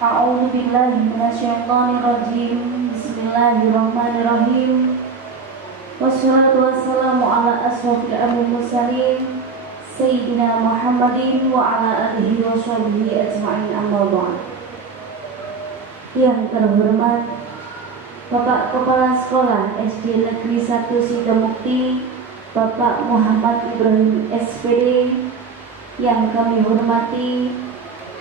A'udzu billahi minasyaitonir rajim. Bismillahirrahmanirrahim. Wassalatu wassalamu ala asyrofil anbiya'i mursalin Sayyidina Muhammadin wa ala alihi wa sahbihi ajma'in, amma ba'd. Yang terhormat Bapak Kepala Sekolah SD Negeri 1 Sidomukti, Bapak Muhammad Ibrahim SPD. Yang kami hormati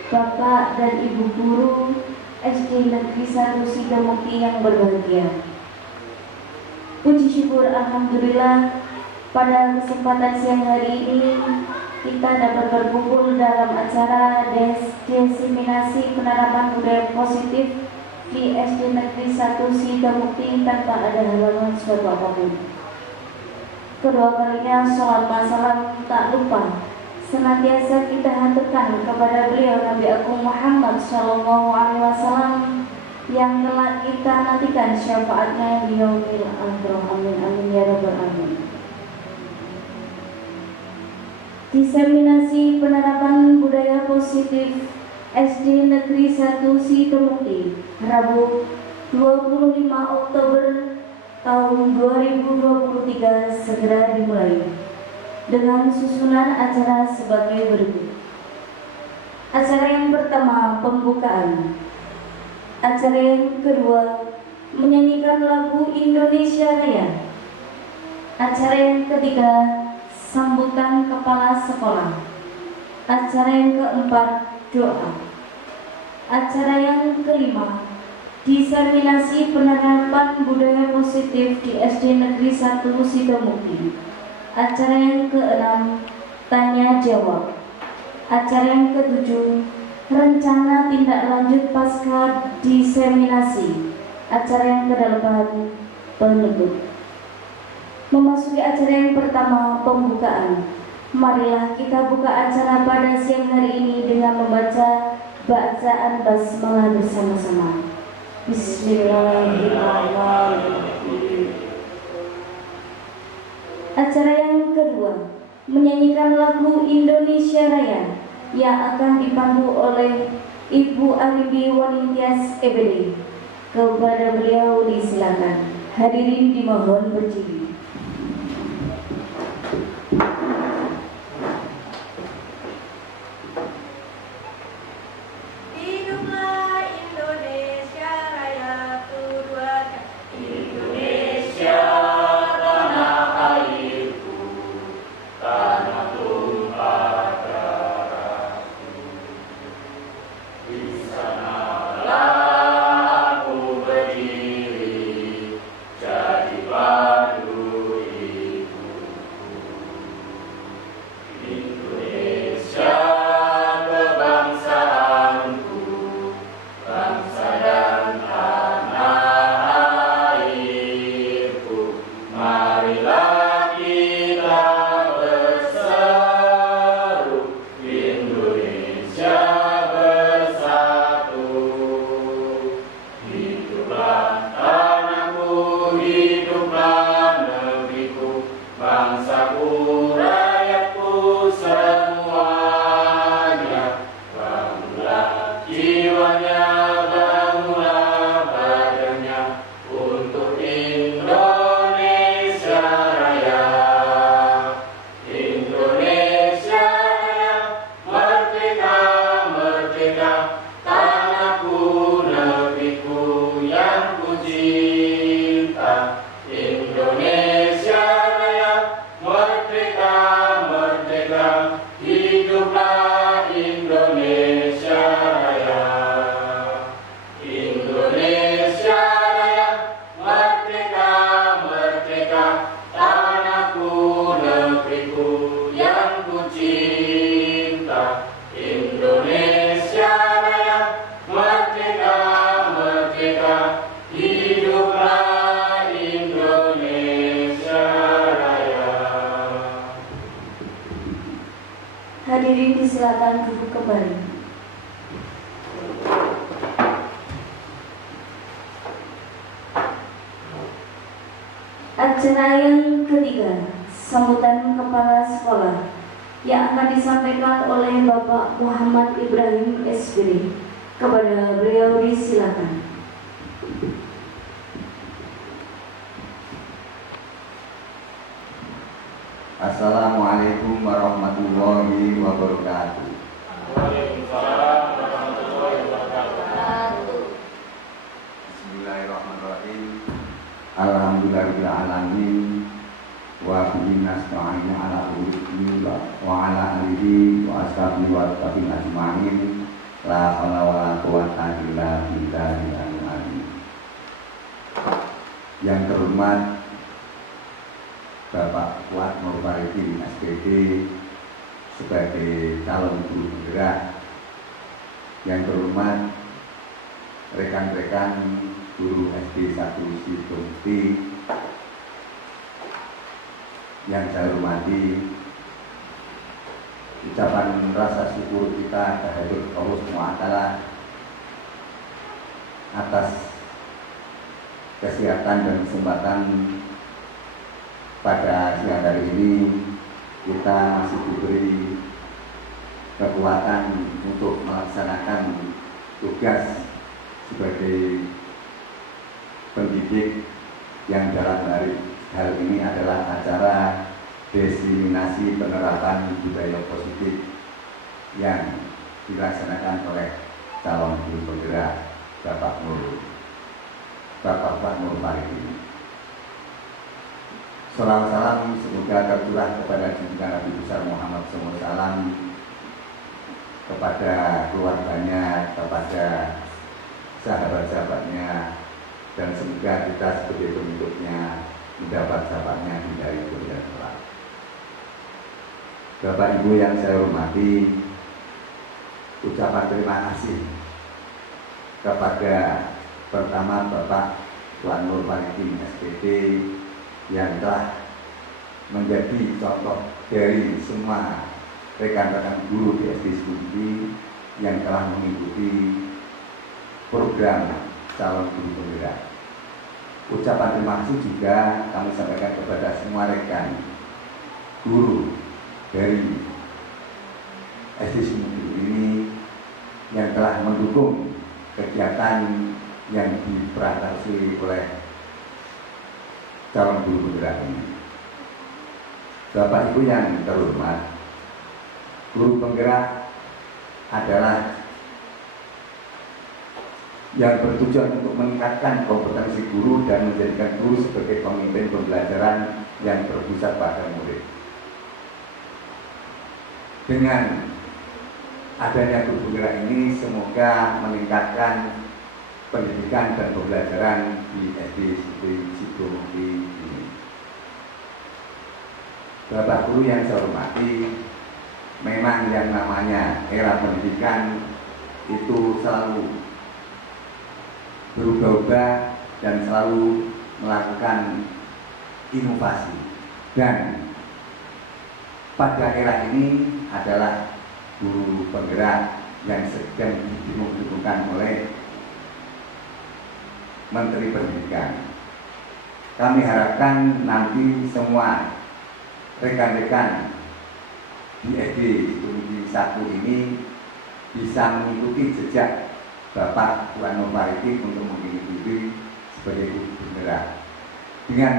Bapak dan Ibu Guru SD Negeri 1 Sidomukti yang berbahagia. Puji syukur alhamdulillah, pada kesempatan siang hari ini kita dapat berkumpul dalam acara diseminasi penerapan budaya positif di SD Negeri 1 Sidomukti tanpa ada halangan suatu apapun. Kedua kalinya sholat masalah tak lupa senantiasa kita haturkan kepada beliau Nabi Agung Muhammad Sallallahu Alaihi Wasallam yang telah kita nantikan syafaatnya di yaumil akhir. Amin amin ya rabbal alamin. Diseminasi penerapan budaya positif SD Negeri 1 Sidomukti, Rabu 25 Oktober tahun 2023 segera dimulai dengan susunan acara sebagai berikut. Acara yang pertama, pembukaan. Acara yang kedua, menyanyikan lagu Indonesia Raya. Acara yang ketiga, sambutan kepala sekolah. Acara yang keempat, doa. Acara yang kelima, diseminasi penerapan budaya positif di SD Negeri 1 Sidomukti. Acara yang keenam, tanya jawab. Acara yang ketujuh, rencana tindak lanjut pasca diseminasi. Acara yang kedelapan, penutup. Memasuki acara yang pertama, pembukaan. Marilah kita buka acara pada siang hari ini dengan membaca bacaan basmalah bersama-sama. Bismillahirrahmanirrahim. Acara yang kedua, menyanyikan lagu Indonesia Raya yang akan dipandu oleh Ibu Aribi Wanitias EBD. Kepada beliau disilakan. Hadirin dimohon berdiri. Hadirin disilakan duduk kembali. Acara yang ketiga, sambutan kepala sekolah yang akan disampaikan oleh Bapak Muhammad Ibrahim SPD. Kepada beliau disilakan. Assalamualaikum warahmatullahi wabarakatuh. Waalaikumsalam warahmatullahi wabarakatuh. Bismillahirrahmanirrahim. Alhamdulillahirabbil alamin. Wa bihi nasta'inu ala umuri wa ala alihi wa ashabihi wa tabi'in ajma'in. La haula wa la quwwata illa billahil aliyyil azim. Yang terhormat Bapak Fuad Nur Faridin SPD sebagai calon guru penggerak, yang terhormat rekan-rekan guru SD 1 Sidomukti yang saya hormati, ucapan rasa syukur kita kehadirat Allah SWT atas kesehatan dan kesempatan pada siang hari ini. Kita masih diberi kekuatan untuk melaksanakan tugas sebagai pendidik yang dalam hal ini adalah acara diseminasi penerapan budaya positif yang dilaksanakan oleh calon guru penggerak Bapak Fuad Nur Faridin. Salam semoga tercurah kepada junjungan Nabi besar Muhammad SAW, kepada keluarganya, kepada sahabat-sahabatnya, dan semoga kita sebagai pengikutnya mendapat syafaatnya di hari dunia kelak. Bapak Ibu yang saya hormati, ucapan terima kasih kepada pertama Bapak Fuad Nur Faridin SPD yang telah menjadi contoh dari semua rekan-rekan guru di SD Sidomukti yang telah mengikuti program calon guru penggerak. Ucapan terima kasih juga kami sampaikan kepada semua rekan guru dari SD Sidomukti ini yang telah mendukung kegiatan yang diprakarsai oleh calon guru penggerak ini. Bapak Ibu yang terhormat, guru penggerak adalah yang bertujuan untuk meningkatkan kompetensi guru dan menjadikan guru sebagai pemimpin pembelajaran yang berpusat pada murid. Dengan adanya guru penggerak ini semoga meningkatkan pendidikan dan pembelajaran di SD Sidomukti ini. Bapak guru yang saya hormati, memang yang namanya era pendidikan itu selalu berubah-ubah dan selalu melakukan inovasi, dan pada era ini adalah guru penggerak yang sedang didukungkan oleh Menteri Pendidikan. Kami harapkan nanti semua rekan-rekan di SD Sidomukti 1 ini bisa mengikuti jejak Bapak Fuad Nur Faridin untuk mengikuti sebagai guru penggerak. Dengan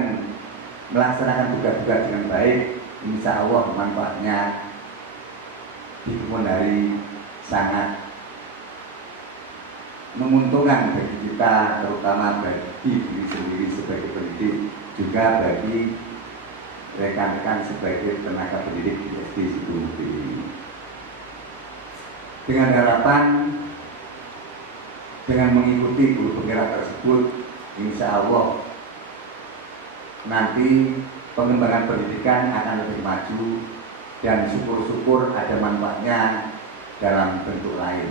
melaksanakan tugas-tugas dengan baik, insya Allah manfaatnya di kemudian hari sangat menguntungkan bagi kita, terutama bagi diri sendiri sebagai pendidik, juga bagi rekan-rekan sebagai tenaga pendidik di SD Sidomukti ini. Dengan harapan dengan mengikuti guru penggerak tersebut, insya Allah nanti pengembangan pendidikan akan lebih maju dan syukur-syukur ada manfaatnya dalam bentuk lain.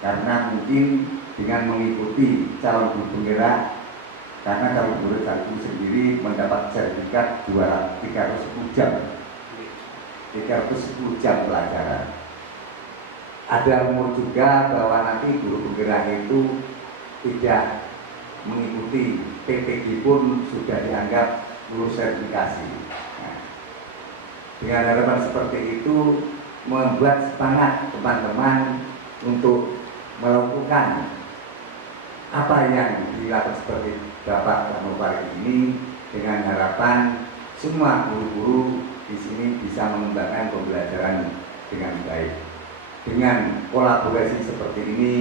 Karena mungkin dengan mengikuti calon guru penggerak, karena calon guru itu sendiri mendapat sertifikat 310 jam pelajaran. Ada umur juga bahwa nanti guru penggerak itu tidak mengikuti PPG pun sudah dianggap lulus sertifikasi. Nah, dengan harapan seperti itu membuat semangat teman-teman untuk melakukan apa yang dilakukan seperti Bapak Kanopari ini dengan harapan semua guru-guru di sini bisa mengembangkan pembelajaran dengan baik. Dengan kolaborasi seperti ini,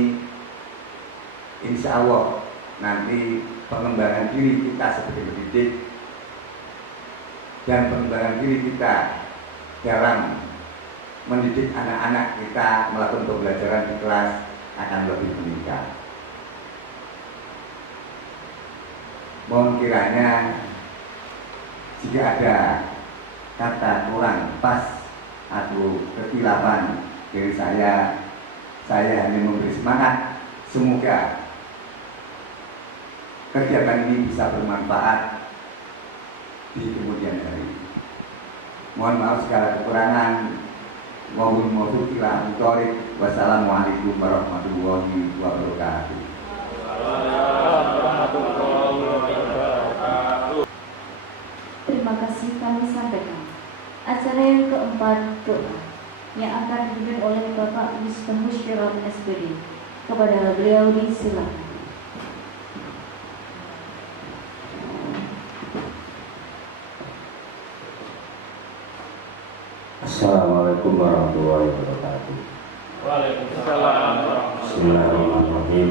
insya Allah nanti pengembangan diri kita sebagai pendidik dan pengembangan diri kita dalam mendidik anak-anak kita melakukan pembelajaran di kelas akan lebih meningkat. Mohon kiranya jika ada kata kurang pas atau kekilafan dari saya hanya memberi semangat. Semoga kegiatan ini bisa bermanfaat di kemudian hari. Mohon maaf segala kekurangan. Wassalamualaikum warahmatullahi wabarakatuh. Terima kasih kami sampaikan. Acara yang keempat doa yang akan dipimpin oleh Bapak Miftah Musyirat SPD. Kepada beliau disilakan. Assalamualaikum warahmatullahi wabarakatuh. Waalaikumsalam. Bismillahirrahmanirrahim.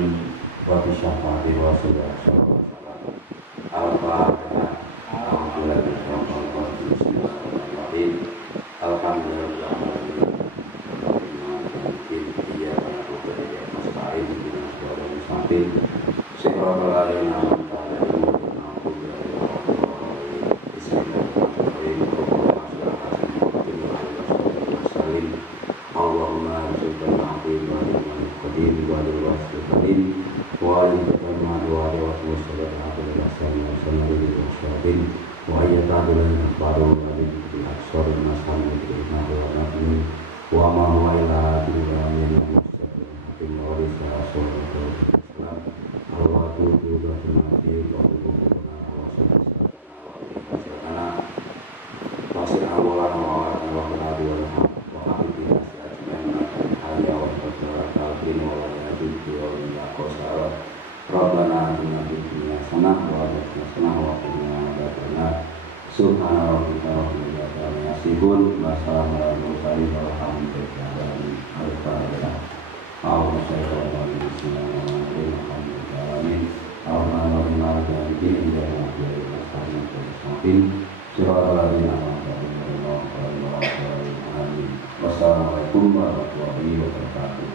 Wa bisyafati wa sallallahu Al-Fatihah. Alhamdulillahirrahmanirrahim. Alhamdulillah. Wassalamualaikum warahmatullahi wabarakatuh.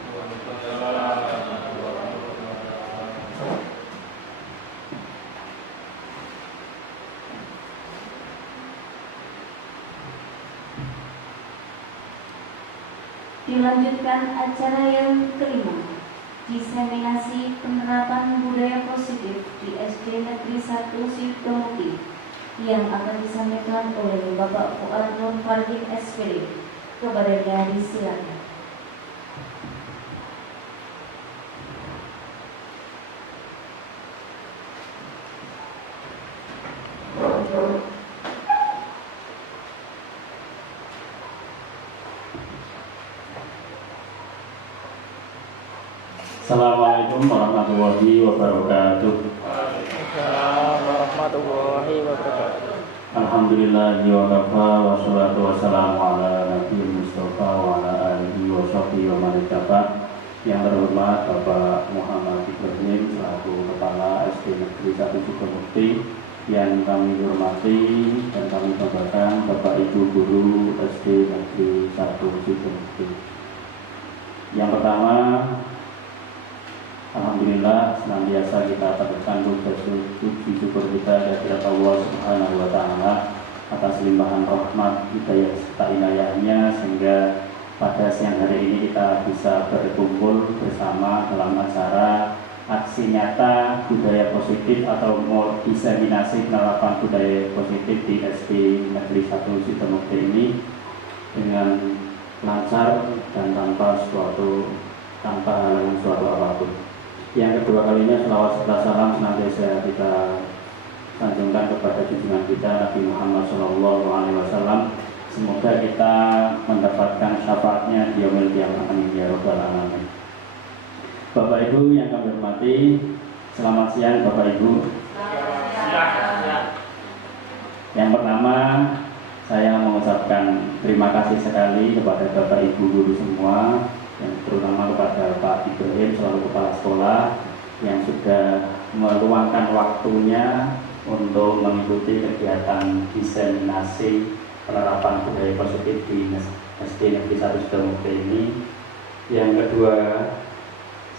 Dilanjutkan acara yang kelima, diseminasi penerapan budaya positif di SD Negeri 1 Sidomukti yang akan disampaikan oleh Bapak Fuad Nur Fardin SPD. Kepadanya disilakan. Assalamualaikum warahmatullahi wabarakatuh. Waalaikumsalam warahmatullahi wabarakatuh. Alhamdulillah wa kafa wa salatu wassalamu ala nabiyil mustafa wa ala alihi wa sahbihi wa man ittaba. Yang terhormat Bapak Muhammad Ibrahim selaku Kepala SD Negeri 1 Sidomukti, yang kami hormati dan kami banggakan Bapak Ibu Guru SD Negeri 1 Sidomukti. Yang pertama, alhamdulillah senantiasa kita panjatkan puji syukur kita kehadirat Allah Subhanahu wa taala atas limpahan rahmat, hidayah serta inayahnya sehingga pada siang hari ini kita bisa berkumpul bersama dalam acara aksi nyata budaya positif atau diseminasi penerapan budaya positif di SD Negeri 1 Sidomukti ini dengan lancar dan tanpa halangan suatu apapun. Yang kedua kalinya selawat serta salam senantiasa kita sanjungkan kepada junjungan kita Nabi Muhammad SAW. Semoga kita mendapatkan syafaatnya di yaumil qiyamah, amin ya rabbal alamin. Bapak Ibu yang kami hormati, selamat siang Bapak Ibu. Yang pertama, saya mengucapkan terima kasih sekali kepada Bapak Ibu guru semua, yang terutama kepada Pak Ibrahim selaku kepala sekolah yang sudah meluangkan waktunya untuk mengikuti kegiatan diseminasi penerapan budaya positif di SD Negeri 1 Sidomukti ini. Yang kedua,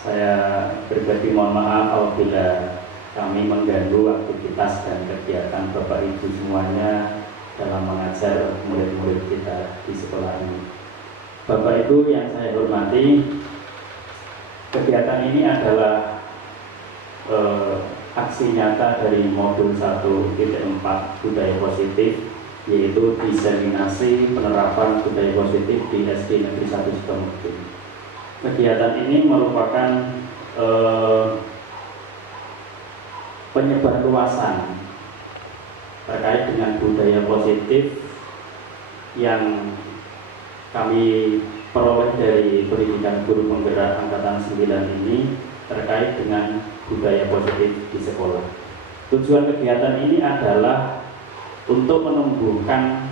saya pribadi mohon maaf apabila kami mengganggu aktivitas dan kegiatan Bapak Ibu semuanya dalam mengajar murid-murid kita di sekolah ini. Bapak Ibu yang saya hormati, kegiatan ini adalah aksi nyata dari modul 1.4 budaya positif, yaitu diseminasi penerapan budaya positif di SD Negeri 1 Sidomukti. Kegiatan ini merupakan penyebar luasan terkait dengan budaya positif yang kami peroleh dari pendidikan guru penggerak angkatan 9 ini terkait dengan budaya positif di sekolah. Tujuan kegiatan ini adalah untuk menumbuhkan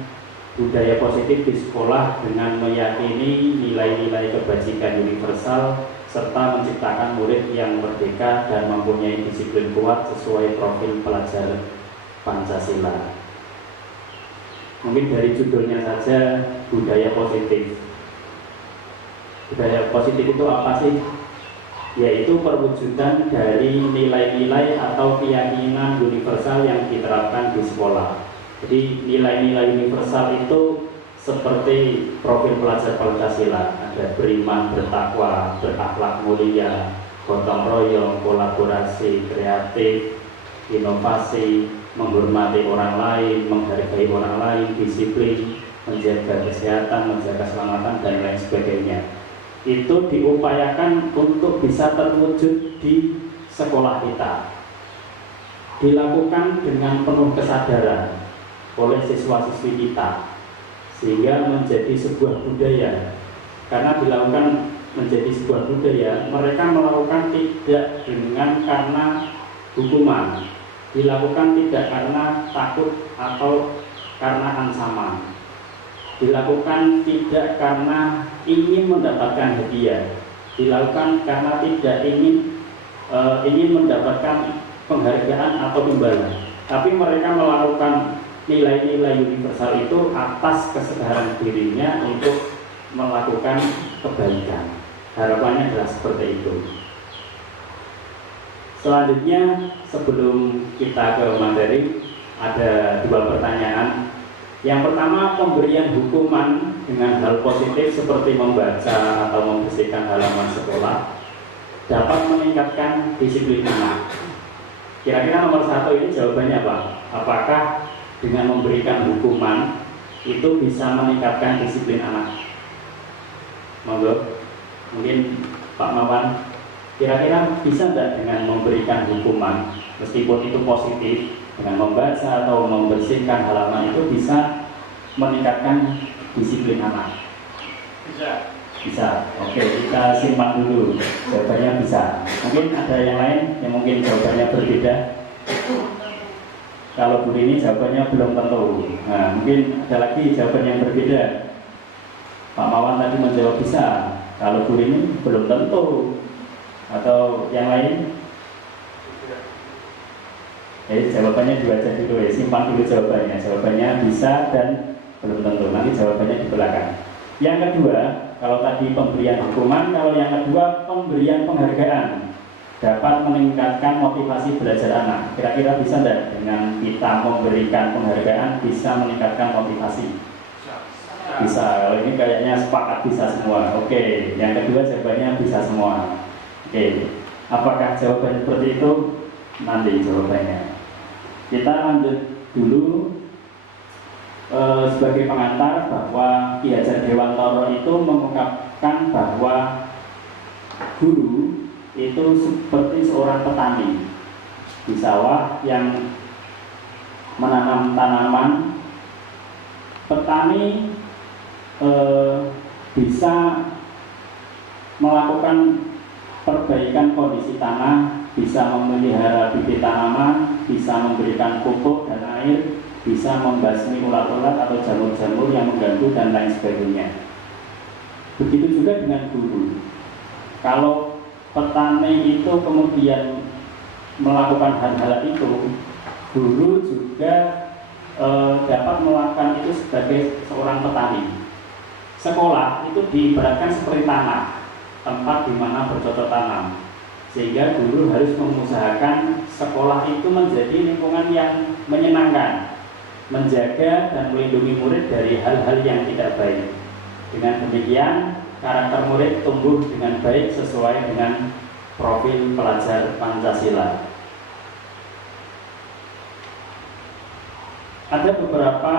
budaya positif di sekolah dengan meyakini nilai-nilai kebajikan universal serta menciptakan murid yang merdeka dan mempunyai disiplin kuat sesuai profil pelajar Pancasila. Mungkin dari judulnya saja budaya positif. Budaya positif itu apa sih? Yaitu perwujudan dari nilai-nilai atau keyakinan universal yang diterapkan di sekolah. Jadi nilai-nilai universal itu seperti profil pelajar Pancasila, ada beriman, bertakwa, berakhlak mulia, gotong royong, kolaborasi, kreatif, inovasi, menghormati orang lain, menghargai orang lain, disiplin, menjaga kesehatan, menjaga keselamatan, dan lain sebagainya. Itu diupayakan untuk bisa terwujud di sekolah kita, dilakukan dengan penuh kesadaran oleh siswa-siswi kita, sehingga menjadi sebuah budaya. Karena dilakukan menjadi sebuah budaya, mereka melakukan tidak dengan karena hukuman, dilakukan tidak karena takut atau karena ancaman, dilakukan tidak karena ingin mendapatkan hadiah, dilakukan karena tidak ingin mendapatkan penghargaan atau imbalan, tapi mereka melakukan nilai-nilai universal itu atas kesadaran dirinya untuk melakukan kebaikan. Harapannya adalah seperti itu. Selanjutnya, sebelum kita ke materi, ada dua pertanyaan. Yang pertama, pemberian hukuman dengan hal positif seperti membaca atau membersihkan halaman sekolah dapat meningkatkan disiplin anak. Kira-kira nomor satu ini jawabannya apa? Apakah dengan memberikan hukuman itu bisa meningkatkan disiplin anak? Monggo, mungkin Pak Mawan, kira-kira bisa tidak dengan memberikan hukuman meskipun itu positif, dengan membaca atau membersihkan halaman itu bisa meningkatkan disiplin anak? Bisa. Oke, kita simpan dulu. Jawabannya bisa. Mungkin ada yang lain yang mungkin jawabannya berbeda. Kalau Bu ini jawabannya belum tentu. Nah, mungkin ada lagi jawaban yang berbeda. Pak Mawan tadi menjawab bisa. Kalau Bu ini belum tentu. Atau yang lain? Jawabannya dua aja dulu ya, simpan dulu jawabannya. Jawabannya bisa dan belum tentu. Nanti jawabannya di belakang. Yang kedua, kalau tadi pemberian hukuman, kalau yang kedua pemberian penghargaan dapat meningkatkan motivasi belajar anak. Kira-kira bisa tidak dengan kita memberikan penghargaan bisa meningkatkan motivasi? Bisa. Kalau ini kayaknya sepakat bisa semua. Oke, yang kedua jawabannya bisa semua. Oke, apakah jawabannya seperti itu? Nanti jawabannya. Kita lanjut dulu. Sebagai pengantar bahwa Ki Hajar Dewantara itu mengungkapkan bahwa guru itu seperti seorang petani di sawah yang menanam tanaman. Petani bisa melakukan perbaikan kondisi tanah, bisa memelihara bibit tanaman, bisa memberikan pupuk dan air, bisa membasmi ulat-ulat atau jamur-jamur yang mengganggu dan lain sebagainya. Begitu juga dengan guru. Kalau petani itu kemudian melakukan hal-hal itu, guru juga dapat melakukan itu sebagai seorang petani. Sekolah itu diibaratkan seperti tanah, tempat di mana bercocok tanam, sehingga guru harus mengusahakan sekolah itu menjadi lingkungan yang menyenangkan, menjaga dan melindungi murid dari hal-hal yang tidak baik. Dengan demikian, karakter murid tumbuh dengan baik sesuai dengan profil pelajar Pancasila. Ada beberapa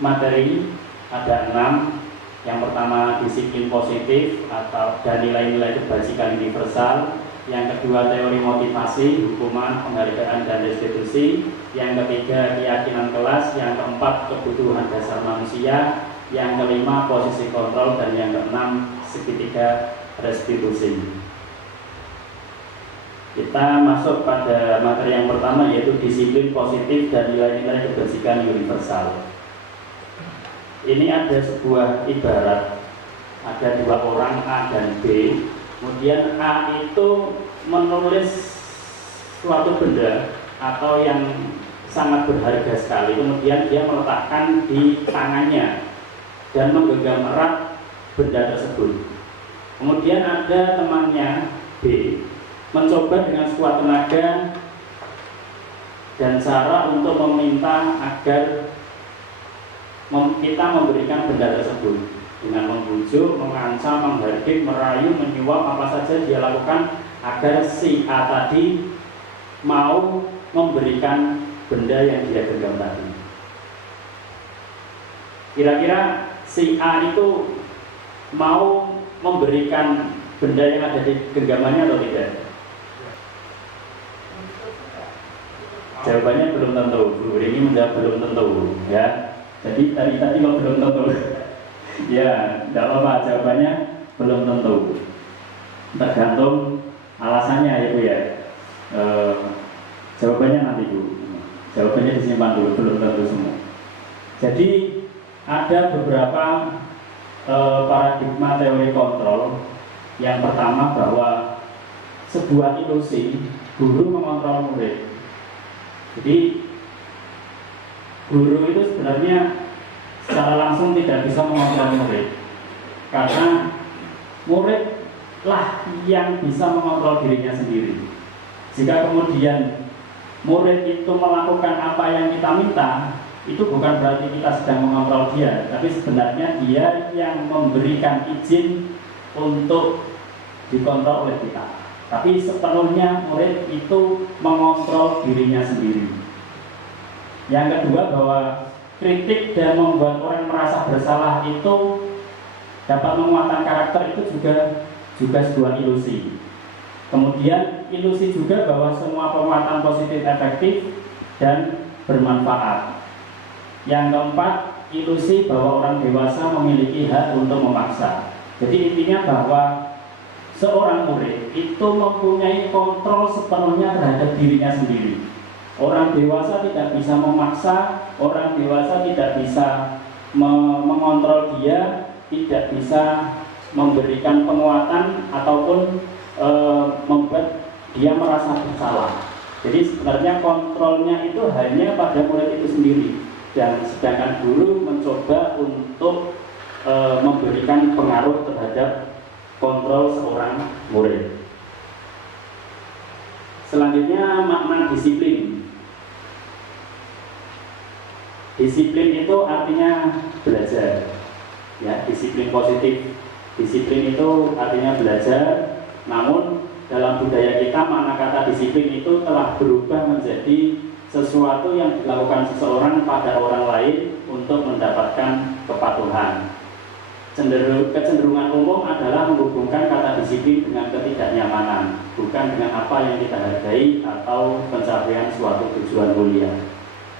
materi, ada 6. Yang pertama disiplin positif atau dan nilai-nilai kebajikan universal. Yang kedua teori motivasi, hukuman, penghargaan dan restitusi. Yang ketiga keyakinan kelas. Yang keempat kebutuhan dasar manusia. Yang kelima posisi kontrol dan yang keenam segitiga restitusi. Kita masuk pada materi yang pertama, yaitu disiplin positif dan nilai-nilai kebajikan universal. Ini ada sebuah ibarat, ada 2 orang A dan B. Kemudian A itu menulis suatu benda atau yang sangat berharga sekali. Kemudian dia meletakkan di tangannya dan menggenggam erat benda tersebut. Kemudian ada temannya B mencoba dengan sekuat tenaga dan cara untuk meminta agar kita memberikan benda tersebut dengan membujuk, mengancam, menghardik, merayu, menyuap, apa saja dia lakukan agar si A tadi mau memberikan benda yang dia genggam tadi. Kira-kira si A itu mau memberikan benda yang ada di genggamannya atau tidak? Jawabannya belum tentu. Bu ini menjawab belum tentu, ya. Jadi tadi kok belum tentu. Ya, tidak apa-apa, jawabannya belum tentu. Tergantung alasannya ya Bu ya. Jawabannya nanti Bu. Jawabannya disimpan dulu, belum tentu semua. Jadi ada beberapa paradigma teori kontrol. Yang pertama bahwa sebuah ilusi guru mengontrol murid. Jadi guru itu sebenarnya secara langsung tidak bisa mengontrol murid, karena muridlah yang bisa mengontrol dirinya sendiri. Jika kemudian murid itu melakukan apa yang kita minta, itu bukan berarti kita sedang mengontrol dia, tapi sebenarnya dia yang memberikan izin untuk dikontrol oleh kita. Tapi sepenuhnya murid itu mengontrol dirinya sendiri. Yang kedua bahwa kritik dan membuat orang merasa bersalah itu dapat menguatkan karakter, itu juga sebuah ilusi. Kemudian ilusi juga bahwa semua penguatan positif efektif dan bermanfaat. Yang keempat, ilusi bahwa orang dewasa memiliki hak untuk memaksa. Jadi intinya bahwa seorang murid itu mempunyai kontrol sepenuhnya terhadap dirinya sendiri. Orang dewasa tidak bisa memaksa, orang dewasa tidak bisa mengontrol dia, tidak bisa memberikan penguatan ataupun membuat dia merasa bersalah. Jadi sebenarnya kontrolnya itu hanya pada murid itu sendiri, dan sedangkan guru mencoba untuk memberikan pengaruh terhadap kontrol seorang murid. Selanjutnya makna disiplin. Disiplin itu artinya belajar, ya, disiplin positif. Disiplin itu artinya belajar. Namun dalam budaya kita makna kata disiplin itu telah berubah menjadi sesuatu yang dilakukan seseorang pada orang lain untuk mendapatkan kepatuhan. Kecenderungan umum adalah menghubungkan kata disiplin dengan ketidaknyamanan, bukan dengan apa yang kita hargai atau pencapaian suatu tujuan mulia.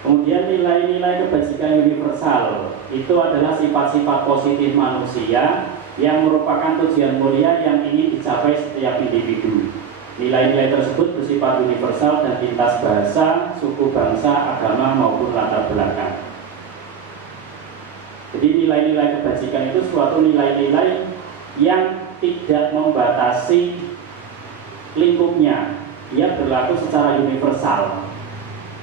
Kemudian nilai-nilai kebajikan universal itu adalah sifat-sifat positif manusia yang merupakan tujuan mulia yang ingin dicapai setiap individu. Nilai-nilai tersebut bersifat universal dan lintas bahasa, suku, bangsa, agama maupun latar belakang. Jadi nilai-nilai kebajikan itu suatu nilai-nilai yang tidak membatasi lingkupnya. Ia berlaku secara universal,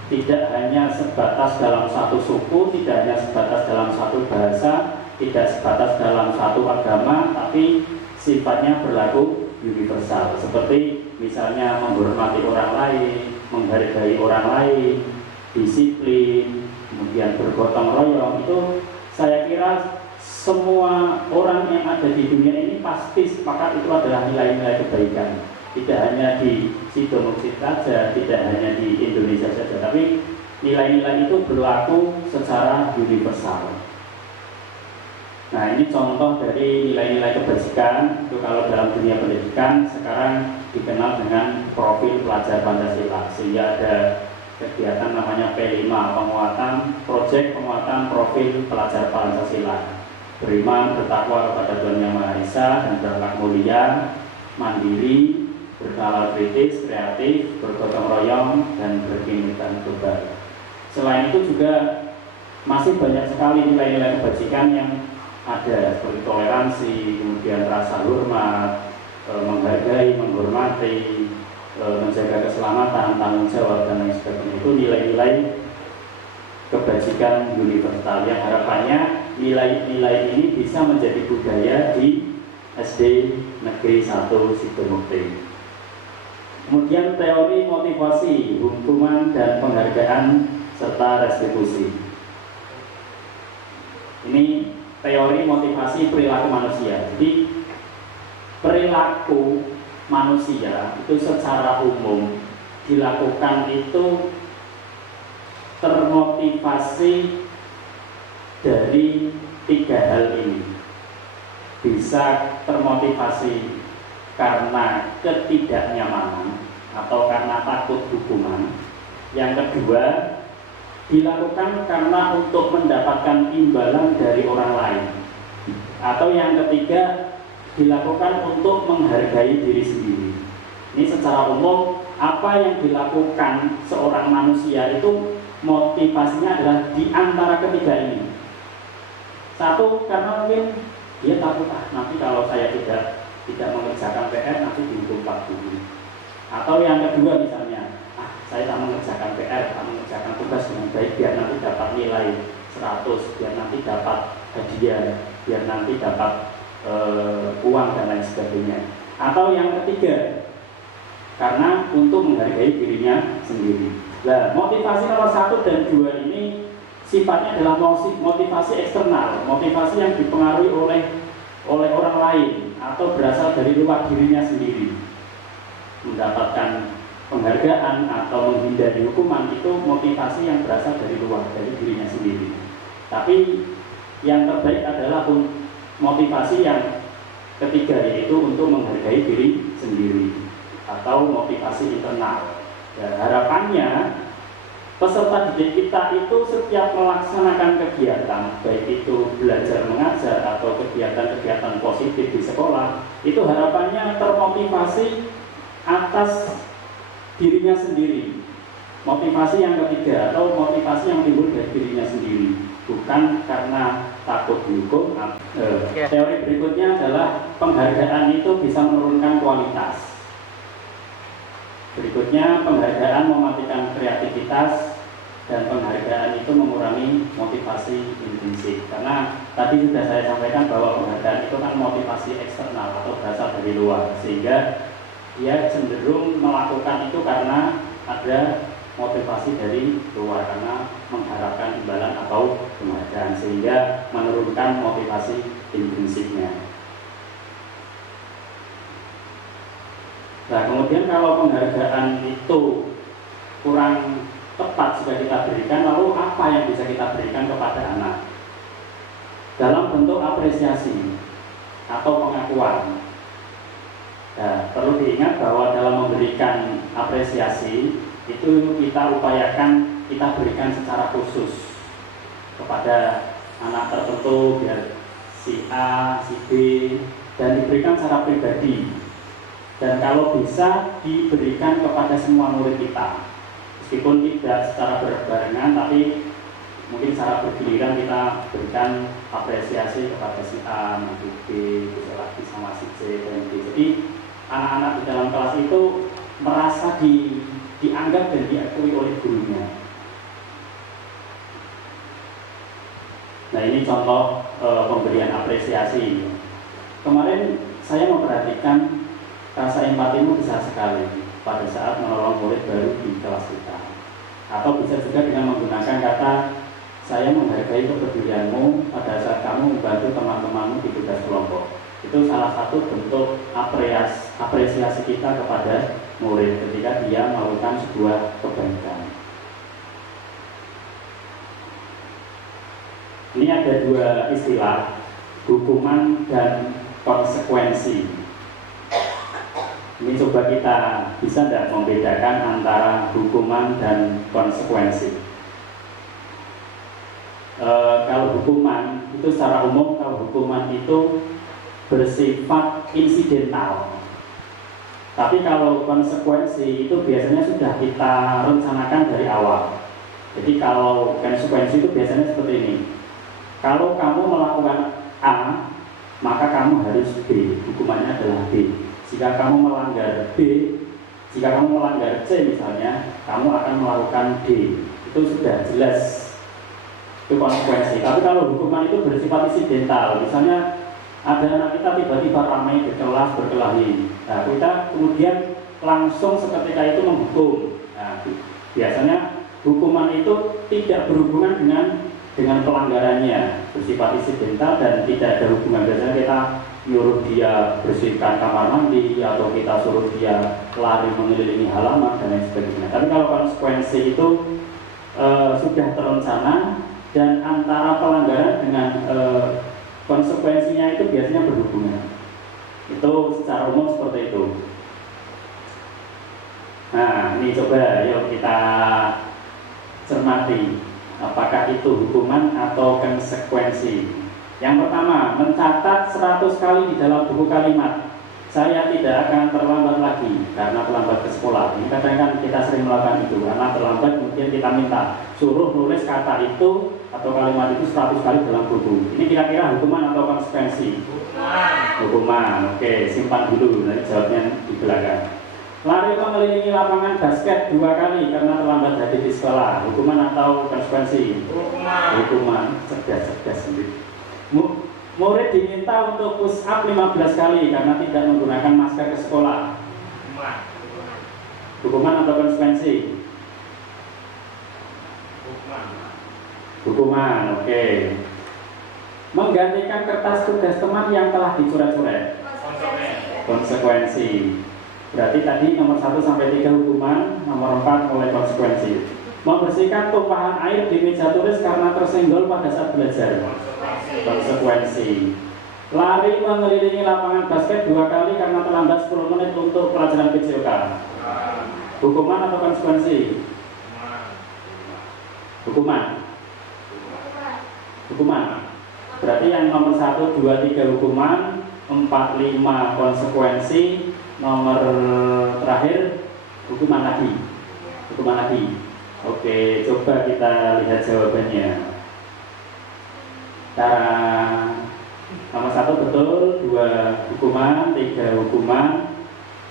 tidak hanya sebatas dalam satu suku, tidak hanya sebatas dalam satu bahasa, tidak sebatas dalam satu agama, tapi sifatnya berlaku universal. Seperti misalnya menghormati orang lain, menghargai orang lain, disiplin, kemudian bergotong royong. Itu saya kira semua orang yang ada di dunia ini pasti sepakat itu adalah nilai-nilai kebaikan. Tidak hanya di Sidomukti saja, tidak hanya di Indonesia saja, tapi nilai-nilai itu berlaku secara universal. Nah, ini contoh dari nilai-nilai kebajikan. Itu kalau dalam dunia pendidikan sekarang dikenal dengan profil pelajar Pancasila. Sehingga ada kegiatan namanya P5, proyek penguatan profil pelajar Pancasila. Beriman, bertakwa kepada Tuhan Yang Maha Esa dan berakhlak mulia, mandiri, bernalar kritis, kreatif, bergotong royong, dan berkinikan global. Selain itu juga masih banyak sekali nilai-nilai kebajikan yang ada, seperti toleransi, kemudian rasa hormat, menghargai, menghormati, menjaga keselamatan, tanggung jawab, dan lain sebagainya. Itu nilai-nilai kebajikan universal yang harapannya nilai-nilai ini bisa menjadi budaya di SD Negeri 1 Sidomukti. Kemudian teori motivasi, hukuman dan penghargaan serta restitusi. Ini teori motivasi perilaku manusia. Jadi perilaku manusia itu secara umum dilakukan itu termotivasi dari 3 hal ini. Bisa termotivasi karena ketidaknyamanan atau karena takut hukuman. Yang kedua, dilakukan karena untuk mendapatkan imbalan dari orang lain. Atau yang ketiga, dilakukan untuk menghargai diri sendiri. Ini secara umum apa yang dilakukan seorang manusia itu motivasinya adalah di antara ketiga ini. Satu, karena mungkin dia takut nanti kalau saya tidak mengerjakan PR nanti dihukum Pak Guru. Atau yang kedua misalnya, saya tak mengerjakan PR, tak mengerjakan tugas dengan baik biar nanti dapat nilai 100, biar nanti dapat hadiah, biar nanti dapat uang dan lain sebagainya. Atau yang ketiga, karena untuk menghargai dirinya sendiri. Nah, motivasi nomor 1 dan 2 ini sifatnya adalah motivasi eksternal, motivasi yang dipengaruhi oleh orang lain atau berasal dari luar dirinya sendiri. Mendapatkan penghargaan atau menghindari hukuman itu motivasi yang berasal dari luar, dari dirinya sendiri. Tapi yang terbaik adalah motivasi yang ketiga, yaitu untuk menghargai diri sendiri atau motivasi internal. Dan harapannya peserta didik kita itu setiap melaksanakan kegiatan, baik itu belajar mengajar atau kegiatan-kegiatan positif di sekolah, itu harapannya termotivasi atas dirinya sendiri. Motivasi yang ketiga atau motivasi yang timbul dari dirinya sendiri, bukan karena takut dihukum. Teori berikutnya adalah penghargaan itu bisa menurunkan kualitas. Berikutnya, penghargaan mematikan kreativitas dan penghargaan itu mengurangi motivasi intrinsik. Karena tadi sudah saya sampaikan bahwa penghargaan itu kan motivasi eksternal atau berasal dari luar, sehingga dia cenderung melakukan itu karena ada motivasi dari luar, karena mengharapkan imbalan atau penghargaan, sehingga menurunkan motivasi intrinsiknya. Nah, kemudian kalau penghargaan itu kurang tepat jika kita berikan, lalu apa yang bisa kita berikan kepada anak? Dalam bentuk apresiasi atau pengakuan. Nah, perlu diingat bahwa dalam memberikan apresiasi itu kita upayakan kita berikan secara khusus kepada anak tertentu biar si A, si B, dan diberikan secara pribadi. Dan kalau bisa diberikan kepada semua murid kita, meskipun tidak secara berbarengan, tapi mungkin secara bergiliran kita berikan apresiasi kepada si A, nanti B, besok lagi sama si C dan D. Jadi anak-anak di dalam kelas itu merasa dianggap dan diakui oleh gurunya. Nah, ini contoh pemberian apresiasi. Kemarin saya memperhatikan rasa empatimu besar sekali pada saat menolong murid baru di kelas kita. Atau bisa juga dengan menggunakan kata, saya menghargai kepedulianmu pada saat kamu membantu teman-temanmu di tugas kelompok. Itu salah satu bentuk apresiasi kita kepada murid ketika dia melakukan sebuah kebaikan. Ini ada dua istilah, hukuman dan konsekuensi. Ini coba kita bisa tidak membedakan antara hukuman dan konsekuensi. Kalau hukuman itu secara umum, kalau hukuman itu bersifat insidental. Tapi kalau konsekuensi itu biasanya sudah kita rencanakan dari awal. Jadi kalau konsekuensi itu biasanya seperti ini. Kalau kamu melakukan A, maka kamu harus B. Hukumannya adalah B. Jika kamu melanggar B, jika kamu melanggar C misalnya, kamu akan melakukan D. Itu sudah jelas, itu konsekuensi. Tapi kalau hukuman itu bersifat insidental, misalnya ada anak kita tiba-tiba ramai di kelas berkelahi, nah kita kemudian langsung seketika itu menghukum. Nah, biasanya hukuman itu tidak berhubungan dengan pelanggarannya, bersifat insidental dan tidak ada hubungan. Biasanya kita nyuruh dia bersihkan kamar mandi atau kita suruh dia lari mengelilingi halaman dan lain sebagainya. Tapi kalau konsekuensi itu sudah terencana dan antara pelanggaran dengan konsekuensinya itu biasanya berhubungan. Itu secara umum seperti itu. Nah, ini coba yuk kita cermati apakah itu hukuman atau konsekuensi. Yang pertama, mencatat 100 kali di dalam buku kalimat, saya tidak akan terlambat lagi karena terlambat ke sekolah. Ini kadang-kadang kita sering melakukan itu, karena terlambat kemudian kita minta suruh nulis kata itu atau kalimat itu 100 kali dalam buku. Ini kira-kira hukuman atau konsekuensi? Hukuman. Oke, simpan dulu, nanti jawabnya di belakang. Lari mengelilingi lapangan basket 2 kali karena terlambat hadir di sekolah, hukuman atau konsekuensi? Hukuman. Cerdas sendiri. Murid diminta untuk push up 15 kali karena tidak menggunakan masker ke sekolah. Hukuman atau konsekuensi? Hukuman, oke. Menggantikan kertas tugas teman yang telah dicoret-coret. Konsekuensi. Berarti tadi nomor 1 sampai 3 hukuman, nomor 4 mulai konsekuensi. Membersihkan tumpahan air di meja tulis karena tersenggol pada saat belajar. Konsekuensi. Lari mengelilingi lapangan basket 2 kali karena terlambat 10 menit untuk pelajaran PJOK. Hukuman atau konsekuensi? Hukuman. Berarti yang nomor 1, 2, 3 hukuman, 4, 5 konsekuensi, nomor terakhir hukuman lagi. Oke, coba kita lihat jawabannya. Cara nomor 1 betul, 2 hukuman, 3 hukuman,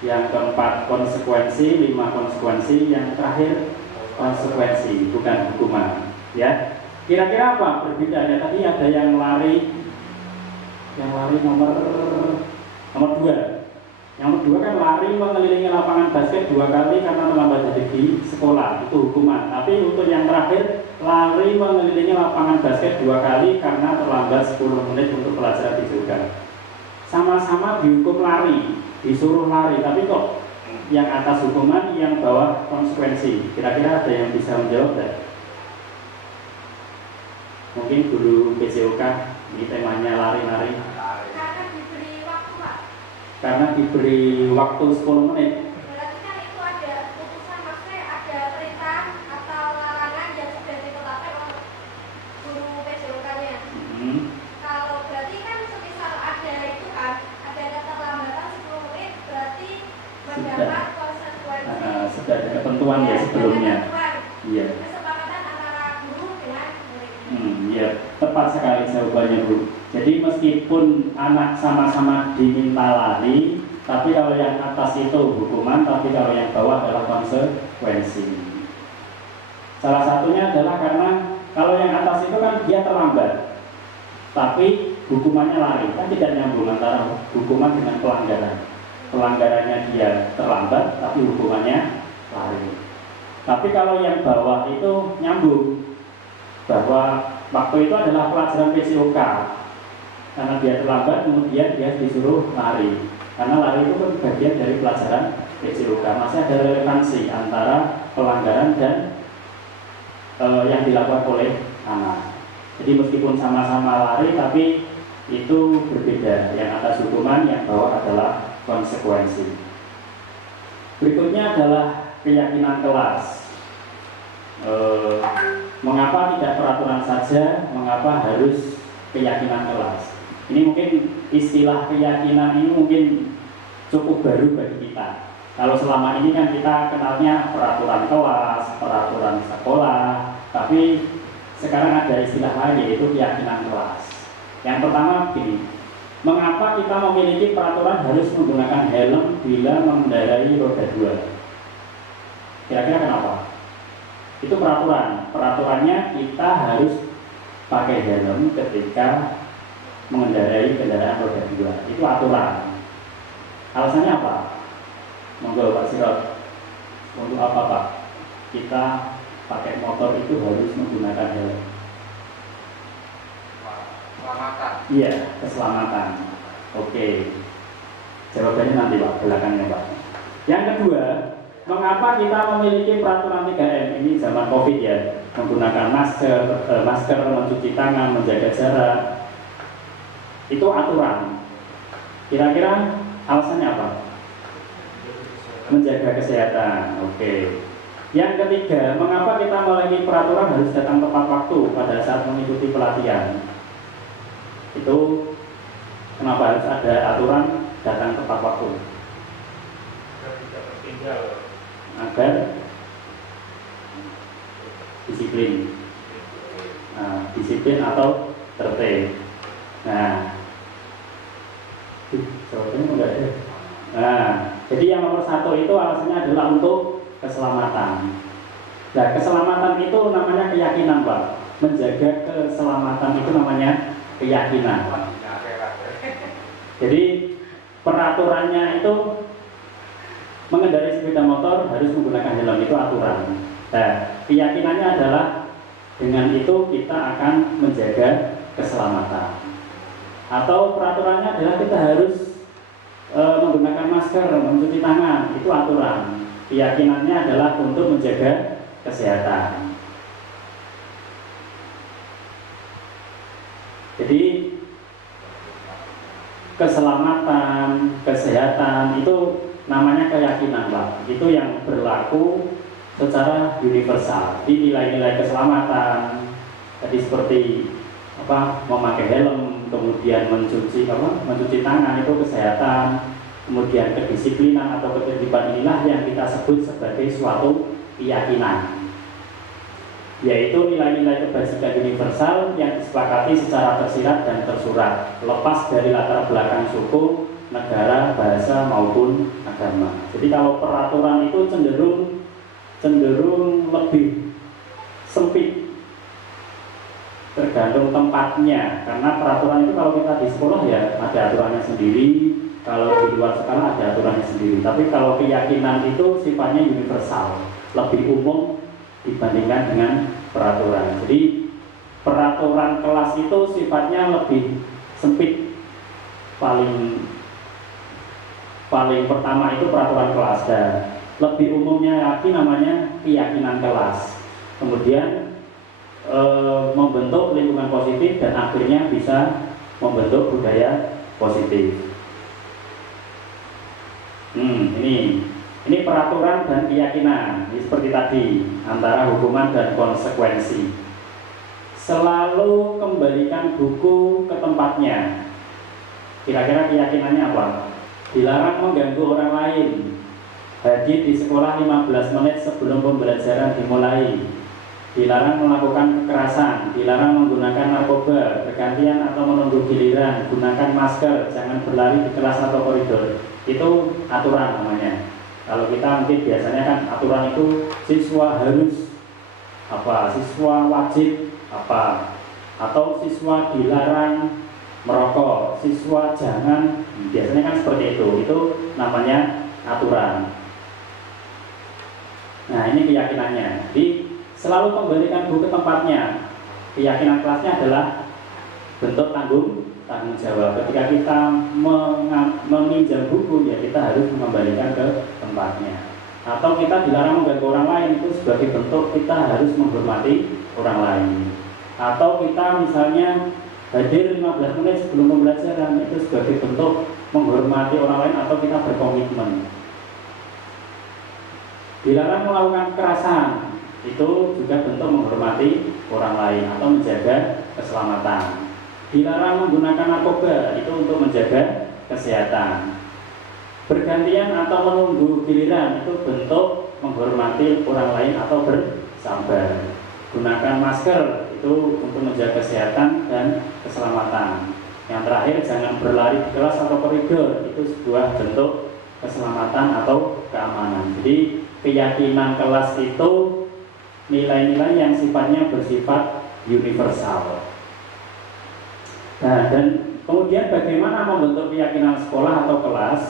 yang keempat konsekuensi, 5 konsekuensi, yang terakhir konsekuensi, bukan hukuman. Ya, kira-kira apa berbedanya? Tadi ada yang lari nomor 2. Yang kedua kan lari mengelilingi lapangan basket 2 kali karena terlambat hadir di sekolah, itu hukuman. Tapi untuk yang terakhir, lari mengelilingi lapangan basket 2 kali karena terlambat 10 menit untuk pelajaran PJOK. Sama-sama dihukum lari, disuruh lari, tapi kok yang atas hukuman, yang bawah konsekuensi. Kira-kira ada yang bisa menjawab tidak? Mungkin guru PJOK, ini temanya lari-lari. Karena diberi waktu 10 menit. Berarti kan itu ada putusan, maksudnya ada perintah atau larangan yang sudah ditetapkan oleh guru PJOK-nya. Kalau berarti kan ketentuan ya sebelumnya. Iya. Kesepakatan antara guru dengan murid. Iya, tepat sekali jawabannya Bu. Jadi meskipun anak sama-sama diminta lari, tapi kalau yang atas itu hukuman, tapi kalau yang bawah adalah konsekuensi. Salah satunya adalah karena kalau yang atas itu kan dia terlambat, tapi hukumannya lari, kan tidak nyambung antara hukuman dengan pelanggaran. Pelanggarannya dia terlambat, tapi hukumannya lari. Tapi kalau yang bawah itu nyambung, bahwa waktu itu adalah pelajaran PCOK, karena dia terlambat, kemudian dia disuruh lari. Karena lari itu kan bagian dari pelajaran PCOK. Masih ada relevansi antara pelanggaran dan yang dilakukan oleh anak. Jadi meskipun sama-sama lari, tapi itu berbeda. Yang atas hukuman, yang bawah adalah konsekuensi. Berikutnya adalah keyakinan kelas. Mengapa tidak peraturan saja? Mengapa harus keyakinan kelas? Ini mungkin istilah keyakinan ini mungkin cukup baru bagi kita. Kalau selama ini kan kita kenalnya peraturan kelas, peraturan sekolah, tapi sekarang ada istilah lain yaitu keyakinan kelas. Yang pertama begini, mengapa kita memiliki peraturan harus menggunakan helm bila mengendarai roda 2? Kira-kira kenapa? Itu peraturan. Peraturannya kita harus pakai helm ketika mengendarai kendaraan roda 2. Itu aturan. Alasannya apa? Monggo Pak Sirot. Untuk apa Pak? Kita pakai motor itu harus menggunakan helm. Keselamatan. Iya, keselamatan. Oke. Jawabannya nanti Pak, belakangnya Pak. Yang kedua, mengapa kita memiliki peraturan 3M? Ini zaman Covid ya, menggunakan masker, mencuci tangan, menjaga jarak. Itu aturan. Kira-kira alasannya apa? Menjaga kesehatan. Oke. Yang ketiga, mengapa kita memiliki peraturan harus datang tepat waktu pada saat mengikuti pelatihan? Itu kenapa harus ada aturan datang tepat waktu? Agar disiplin. Nah, disiplin atau tertib. Nah, jawabannya enggak ada. Nah, jadi yang nomor 1 itu alasannya adalah untuk keselamatan. Nah, keselamatan itu namanya keyakinan, Pak. Menjaga keselamatan itu namanya keyakinan. Jadi peraturannya itu mengendarai sepeda motor harus menggunakan helm, itu aturan. Nah, keyakinannya adalah dengan itu kita akan menjaga keselamatan. Atau peraturannya adalah kita harus menggunakan masker, mencuci tangan, itu aturan. Keyakinannya adalah untuk menjaga kesehatan. Jadi keselamatan, kesehatan itu namanya keyakinan, Pak. Itu yang berlaku secara universal. Di nilai-nilai keselamatan tadi seperti memakai helm, kemudian mencuci tangan, itu kesehatan. Kemudian kedisiplinan atau ketertiban inilah yang kita sebut sebagai suatu keyakinan, yaitu nilai-nilai kebajikan universal yang disepakati secara tersirat dan tersurat, lepas dari latar belakang suku, negara, bahasa maupun agama. Jadi kalau peraturan itu cenderung lebih sempit, tergantung tempatnya. Karena peraturan itu kalau kita di sekolah ya ada aturannya sendiri, kalau di luar sekolah ada aturannya sendiri. Tapi kalau keyakinan itu sifatnya universal, lebih umum dibandingkan dengan peraturan. Jadi peraturan kelas itu sifatnya lebih sempit. Paling pertama itu peraturan kelas, dan lebih umumnya lagi namanya keyakinan kelas. Kemudian membentuk lingkungan positif dan akhirnya bisa membentuk budaya positif. Ini peraturan dan keyakinan. Ini seperti tadi, antara hukuman dan konsekuensi. Selalu kembalikan buku ke tempatnya. Kira-kira keyakinannya apa? Dilarang mengganggu orang lain. Hadir di sekolah 15 menit sebelum pembelajaran dimulai. Dilarang melakukan kekerasan, dilarang menggunakan narkoba, bergantian atau menunggu giliran, gunakan masker, jangan berlari di kelas atau koridor. Itu aturan namanya. Kalau kita mungkin biasanya kan aturan itu siswa harus apa, siswa wajib apa, atau siswa dilarang merokok, siswa jangan, biasanya kan seperti itu namanya aturan. Nah, ini keyakinannya. Jadi selalu kembalikan buku ke tempatnya. Keyakinan kelasnya adalah bentuk tanggung jawab. Ketika kita meminjam buku, ya kita harus mengembalikan ke tempatnya. Atau kita dilarang mengganggu orang lain, itu sebagai bentuk kita harus menghormati orang lain. Atau kita misalnya hadir 15 menit sebelum pembelajaran, itu sebagai bentuk menghormati orang lain atau kita berkomitmen. Dilarang melakukan kekerasan, itu juga bentuk menghormati orang lain atau menjaga keselamatan. Dilarang menggunakan narkoba, itu untuk menjaga kesehatan. Bergantian atau menunggu giliran, itu bentuk menghormati orang lain atau bersabar. Gunakan masker, itu untuk menjaga kesehatan dan keselamatan. Yang terakhir, jangan berlari di kelas atau koridor, itu sebuah bentuk keselamatan atau keamanan. Jadi keyakinan kelas itu nilai-nilai yang sifatnya bersifat universal. Nah, dan kemudian bagaimana membentuk keyakinan sekolah atau kelas?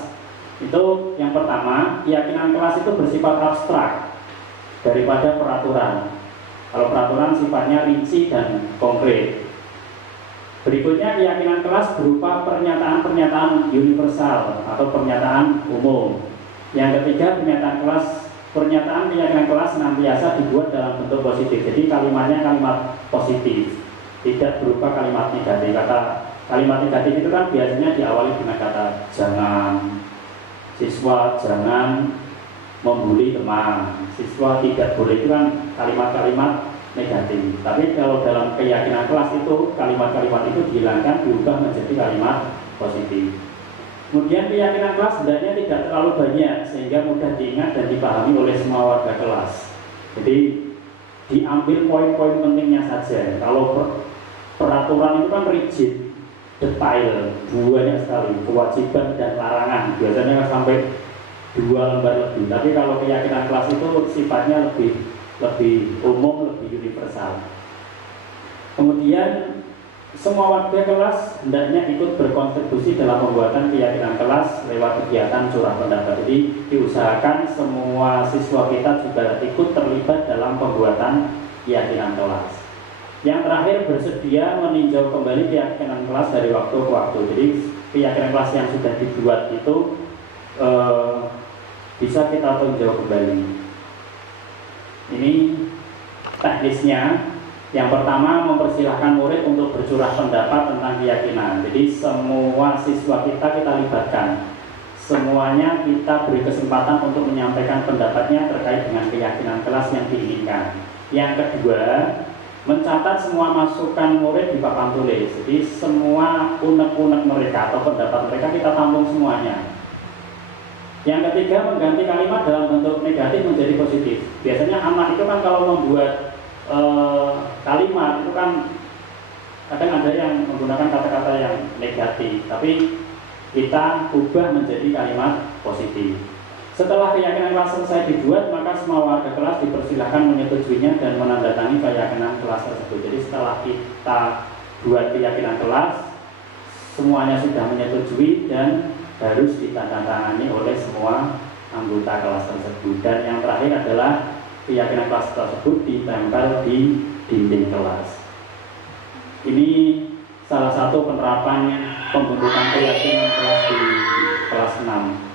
Itu yang pertama, keyakinan kelas itu bersifat abstrak daripada peraturan. Kalau peraturan sifatnya rinci dan konkret. Berikutnya, keyakinan kelas berupa pernyataan-pernyataan universal atau pernyataan umum. Yang ketiga, pernyataan keyakinan kelas senantiasa dibuat dalam bentuk positif. Jadi kalimatnya kalimat positif, tidak berupa kalimat negatif. Kalimat negatif itu kan biasanya diawali dengan kata jangan, siswa jangan membuli teman, siswa tidak boleh, itu kan kalimat-kalimat negatif. Tapi kalau dalam keyakinan kelas itu kalimat-kalimat itu dihilangkan, diubah menjadi kalimat positif. Kemudian keyakinan kelas sebenarnya tidak terlalu banyak sehingga mudah diingat dan dipahami oleh semua warga kelas. Jadi diambil poin-poin pentingnya saja. Kalau peraturan itu kan rigid, detail, banyak sekali kewajiban dan larangan, biasanya sampai 2 lembar lebih. Tapi kalau keyakinan kelas itu sifatnya lebih umum, lebih universal. Kemudian semua warga kelas hendaknya ikut berkontribusi dalam pembuatan keyakinan kelas lewat kegiatan curah pendapat. Jadi diusahakan semua siswa kita juga ikut terlibat dalam pembuatan keyakinan kelas. Yang terakhir, bersedia meninjau kembali keyakinan kelas dari waktu ke waktu. Jadi keyakinan kelas yang sudah dibuat itu bisa kita tinjau kembali. Ini teknisnya. Yang pertama, mempersilahkan murid untuk bercurah pendapat tentang keyakinan. Jadi semua siswa kita libatkan. Semuanya kita beri kesempatan untuk menyampaikan pendapatnya terkait dengan keyakinan kelas yang diinginkan. Yang kedua, mencatat semua masukan murid di papan tulis. Jadi semua unek-unek mereka atau pendapat mereka kita tampung semuanya. Yang ketiga, mengganti kalimat dalam bentuk negatif menjadi positif. Biasanya anak itu kan kalau membuat kalimat itu kan kadang ada yang menggunakan kata-kata yang negatif, tapi kita ubah menjadi kalimat positif. Setelah keyakinan kelas selesai dibuat, maka semua warga kelas dipersilahkan menyetujuinya dan menandatangani keyakinan kelas tersebut. Jadi setelah kita buat keyakinan kelas, semuanya sudah menyetujui dan harus ditandatangani oleh semua anggota kelas tersebut. Dan yang terakhir adalah keyakinan kelas tersebut ditempel di dinding kelas. Ini salah satu penerapan pembentukan keyakinan kelas di kelas 6.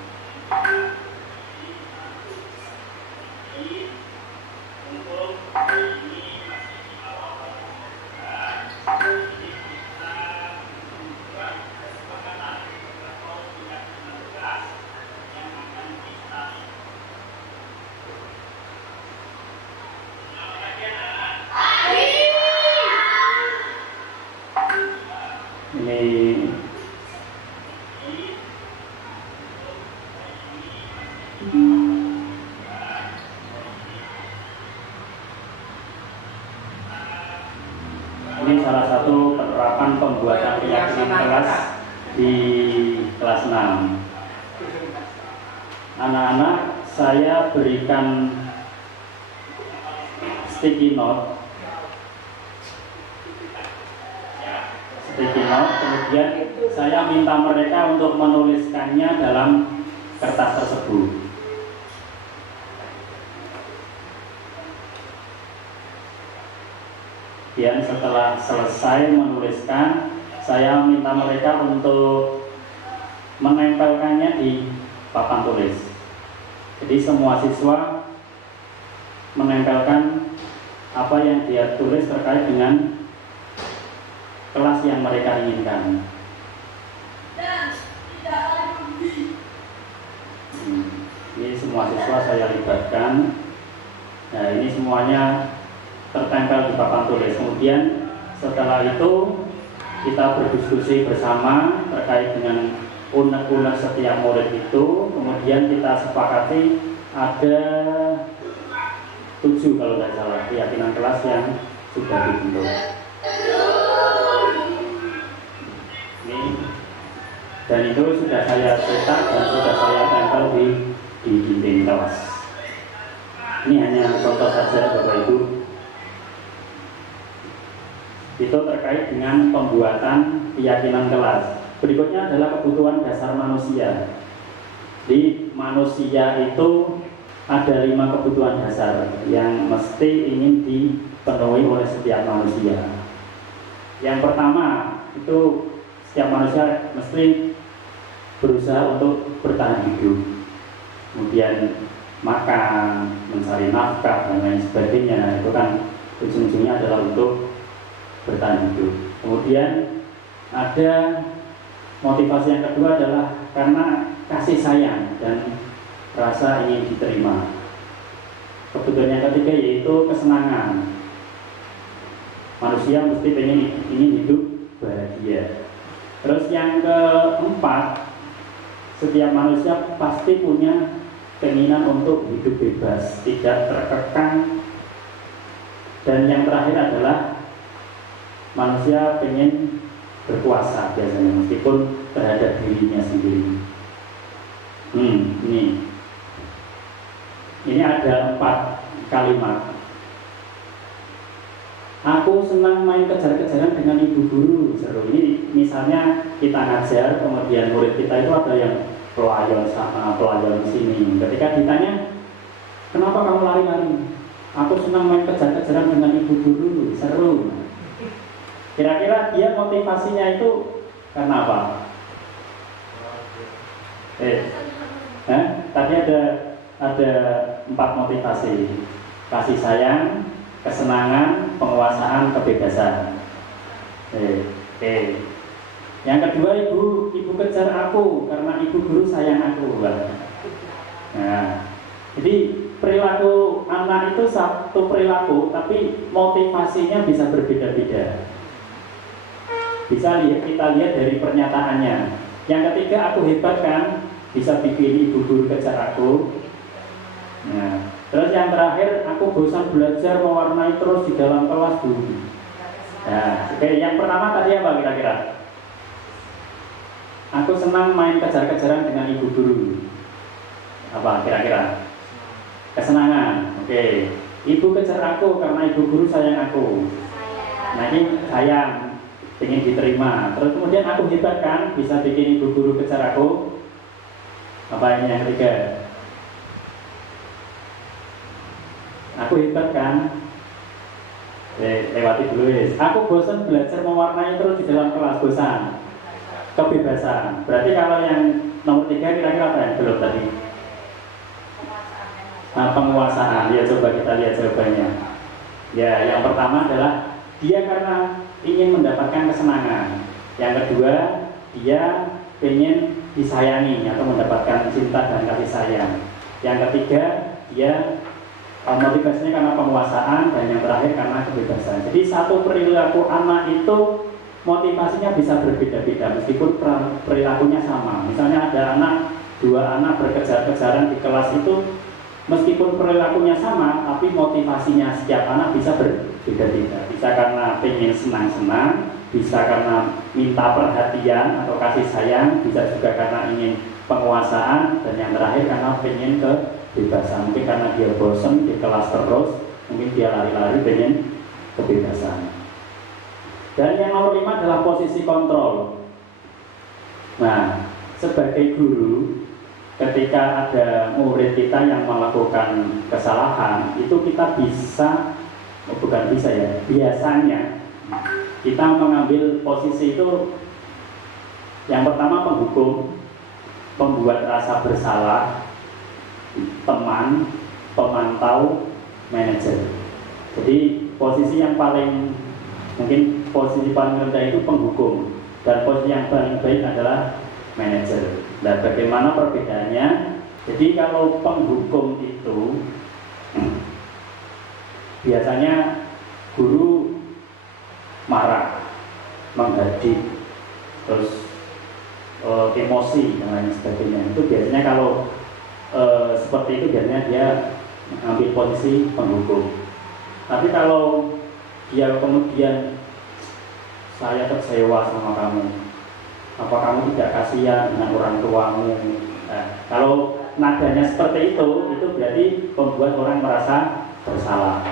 Ini Ini salah satu penerapan pembuatan keyakinan kelas di kelas 6. Anak-anak, saya berikan sticky note, kemudian saya minta mereka untuk menuliskannya dalam kertas tersebut. Dan setelah selesai menuliskan, saya minta mereka untuk menempelkannya di papan tulis. Jadi semua siswa menempelkan apa yang dia tulis terkait dengan kelas yang mereka inginkan. Ini semua siswa saya libatkan. Nah, ini semuanya tertempel di papan tulis. Kemudian setelah itu kita berdiskusi bersama terkait dengan unek-unek setiap murid itu. Kemudian kita sepakati ada 7 kalau tidak salah keyakinan kelas yang sudah dibentuk. Ini dan itu sudah saya cetak dan sudah saya tempel di dinding kelas. Ini hanya contoh saja Bapak Ibu. Itu terkait dengan pembuatan keyakinan kelas. Berikutnya adalah kebutuhan dasar manusia. Di manusia itu ada 5 kebutuhan dasar yang mesti ingin dipenuhi oleh setiap manusia. Yang pertama itu setiap manusia mesti berusaha untuk bertahan hidup, kemudian makan, mencari nafkah dan lain sebagainya. Nah, itu kan ujung-ujungnya adalah untuk bertahan hidup. Kemudian ada motivasi yang kedua adalah karena kasih sayang dan rasa ingin diterima. Kebutuhan yang ketiga yaitu kesenangan. Manusia mesti ingin hidup bahagia. Terus yang keempat, setiap manusia pasti punya keinginan untuk hidup bebas, tidak terkekang. Dan yang terakhir adalah manusia pengen berkuasa biasanya, meskipun terhadap dirinya sendiri. Ini ada 4 kalimat. Aku senang main kejar-kejaran dengan ibu guru, seru. Ini misalnya kita ngajar, kemudian murid kita itu ada yang pelayan sana, pelayan sini. Ketika ditanya, kenapa kamu lari-lari? Aku senang main kejar-kejaran dengan ibu guru, seru. Kira-kira dia motivasinya itu karena apa? Tadi ada 4 motivasi: kasih sayang, kesenangan, penguasaan, kebebasan. Yang kedua, ibu kejar aku karena ibu guru sayang aku. Nah, jadi perilaku anak itu satu perilaku, tapi motivasinya bisa berbeda-beda. Bisa kita lihat dari pernyataannya. Yang ketiga, aku hebat kan, bisa bikin ibu guru kejar aku. Nah, terus yang terakhir, aku bosan belajar mewarnai terus di dalam kelas Bu. Nah, yang pertama tadi apa kira-kira? Aku senang main kejar-kejaran dengan ibu guru. Apa kira-kira? Kesenangan. Oke. Ibu kejar aku karena ibu guru sayang aku. Nah, ini sayang, ingin diterima. Terus kemudian aku hebat kan, bisa bikin ibu guru kejar aku. Apa ini yang ketiga? Aku hebat kan? Lewati dulu ya. Aku bosan belajar mewarnai terus di dalam kelas, bosan. Kebebasan. Berarti kalau yang nomor 3 kira-kira apa yang belum tadi? Penguasaan. Ya, coba kita lihat jawabannya. Ya, yang pertama adalah dia karena ingin mendapatkan kesenangan. Yang kedua, dia ingin disayangi atau mendapatkan cinta dan kasih sayang. Yang ketiga, dia motivasinya karena penguasaan, dan yang terakhir karena kebebasan. Jadi satu perilaku anak itu motivasinya bisa berbeda-beda meskipun perilakunya sama. Misalnya ada 2 anak berkejar-kejaran di kelas itu, meskipun perilakunya sama, tapi motivasinya setiap anak bisa berbeda-beda. Bisa karena pengen senang-senang, bisa karena minta perhatian atau kasih sayang, bisa juga karena ingin penguasaan, dan yang terakhir karena pengen kebebasan. Mungkin karena dia bosan di kelas terus, mungkin dia lari-lari pengen kebebasan. Dan yang nomor 5 adalah posisi kontrol. Nah, sebagai guru, ketika ada murid kita yang melakukan kesalahan, itu kita bisa, bukan bisa ya, biasanya kita mengambil posisi itu yang pertama penghukum, pembuat rasa bersalah, teman, pemantau, manajer. Jadi posisi yang paling, mungkin posisi paling rendah itu penghukum, dan posisi yang paling baik adalah manajer. Dan bagaimana perbedaannya? Jadi kalau penghukum itu biasanya guru marah, menghadik, terus emosi dan lain sebagainya. Itu biasanya kalau seperti itu biasanya dia mengambil posisi penghukum. Tapi kalau dia kemudian, saya kecewa sama kamu, apa kamu tidak kasihan dengan orang tuamu? Nah, kalau nadanya seperti itu berarti membuat orang merasa bersalah.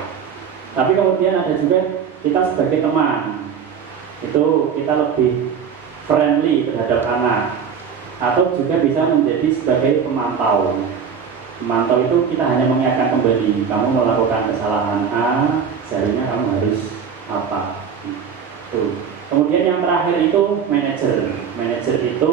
Tapi kemudian ada juga kita sebagai teman, itu kita lebih friendly terhadap anak, atau juga bisa menjadi sebagai pemantau. Pemantau itu kita hanya mengingatkan kembali, kamu melakukan kesalahan A, seharusnya kamu harus apa. Tuh. Kemudian yang terakhir itu manajer. Manajer itu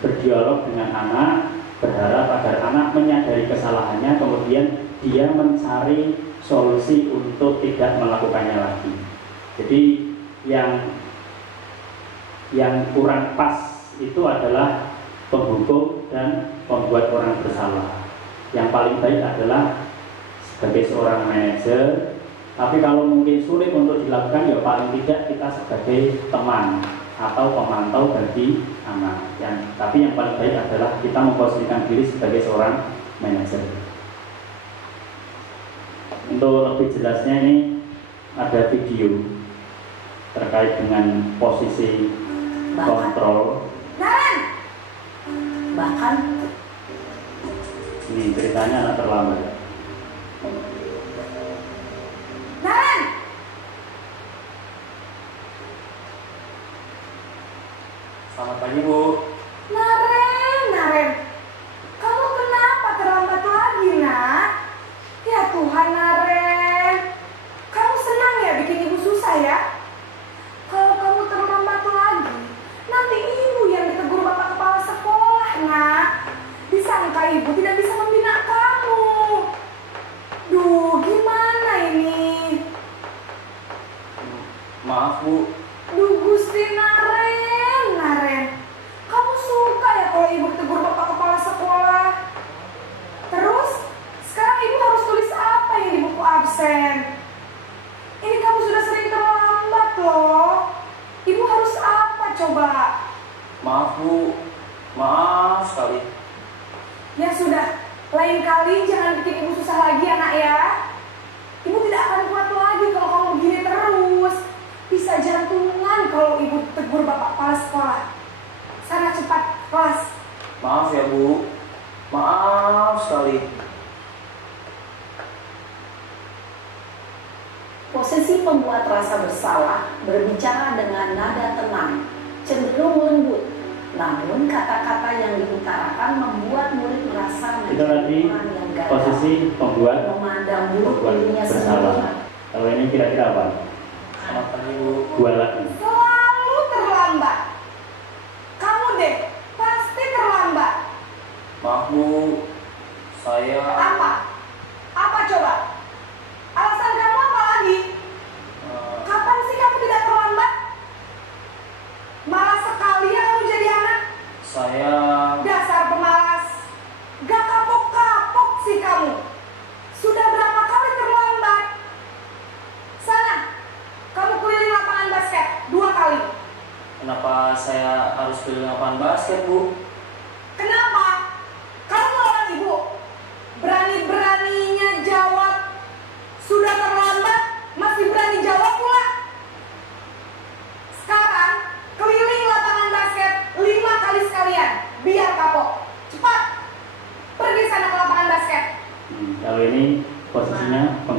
berdialog dengan anak, berharap agar anak menyadari kesalahannya, kemudian dia mencari solusi untuk tidak melakukannya lagi. Jadi yang kurang pas itu adalah penghukum dan membuat orang bersalah. Yang paling baik adalah sebagai seorang manajer. Tapi kalau mungkin sulit untuk dilakukan, ya paling tidak kita sebagai teman atau pemantau bagi anak. Tapi yang paling baik adalah kita memposisikan diri sebagai seorang manajer. Untuk lebih jelasnya ini ada video terkait dengan posisi kontrol. Bahkan Ini ceritanya anak terlambat. Selamat pagi, Bu. Naren, kamu kenapa terlambat lagi, nak? Ya Tuhan, Naren, kamu senang ya bikin ibu susah ya? Kalau kamu terlambat lagi, nanti ibu yang ditegur bapak kepala sekolah, nak. Disangka ibu tidak bisa membina kamu. Duh, gimana ini? Maaf, Bu. Duh, Gusti Naren, kamu suka ya kalau ibu ditegur bapak kepala sekolah? Terus, sekarang ibu harus tulis apa yang di buku absen? Ini kamu sudah sering terlambat loh. Ibu harus apa coba? Maaf, Bu. Maaf sekali. Ya sudah, lain kali jangan bikin ibu susah lagi ya, nak ya. Ibu tidak akan kuat lagi kalau kamu begini terus. Bisa jantungan kalau ibu tegur bapak kepala sekolah. Sana cepat kelas. Maaf ya, Bu. Maaf sekali. Posisi pembuat rasa bersalah berbicara dengan nada tenang, cenderung lembut. Namun kata-kata yang diutarakan membuat murid merasa Kita lagi orang yang gagal, posisi pembuat memandang buruk dirinya bersalah. sendiri. Kalau ini kira-kira apa? Selamat pagi, Bu. Gua lagi. Selalu terlambat. Kamu deh, pasti terlambat. Maaf, Bu. Saya Apa? Apa coba? Alasan kamu apa lagi? Kapan sih kamu tidak terlambat? Malas sekali ya kamu jadi anak. saya Dasar pemalas. Gak kapok-kapok sih kamu. Sudah berapa kali terlambat? Sana, kamu keliling lapangan basket 2 kali. Kenapa saya harus keliling lapangan basket, Bu? Kenapa? Kamu melawan ibu. Berani-berani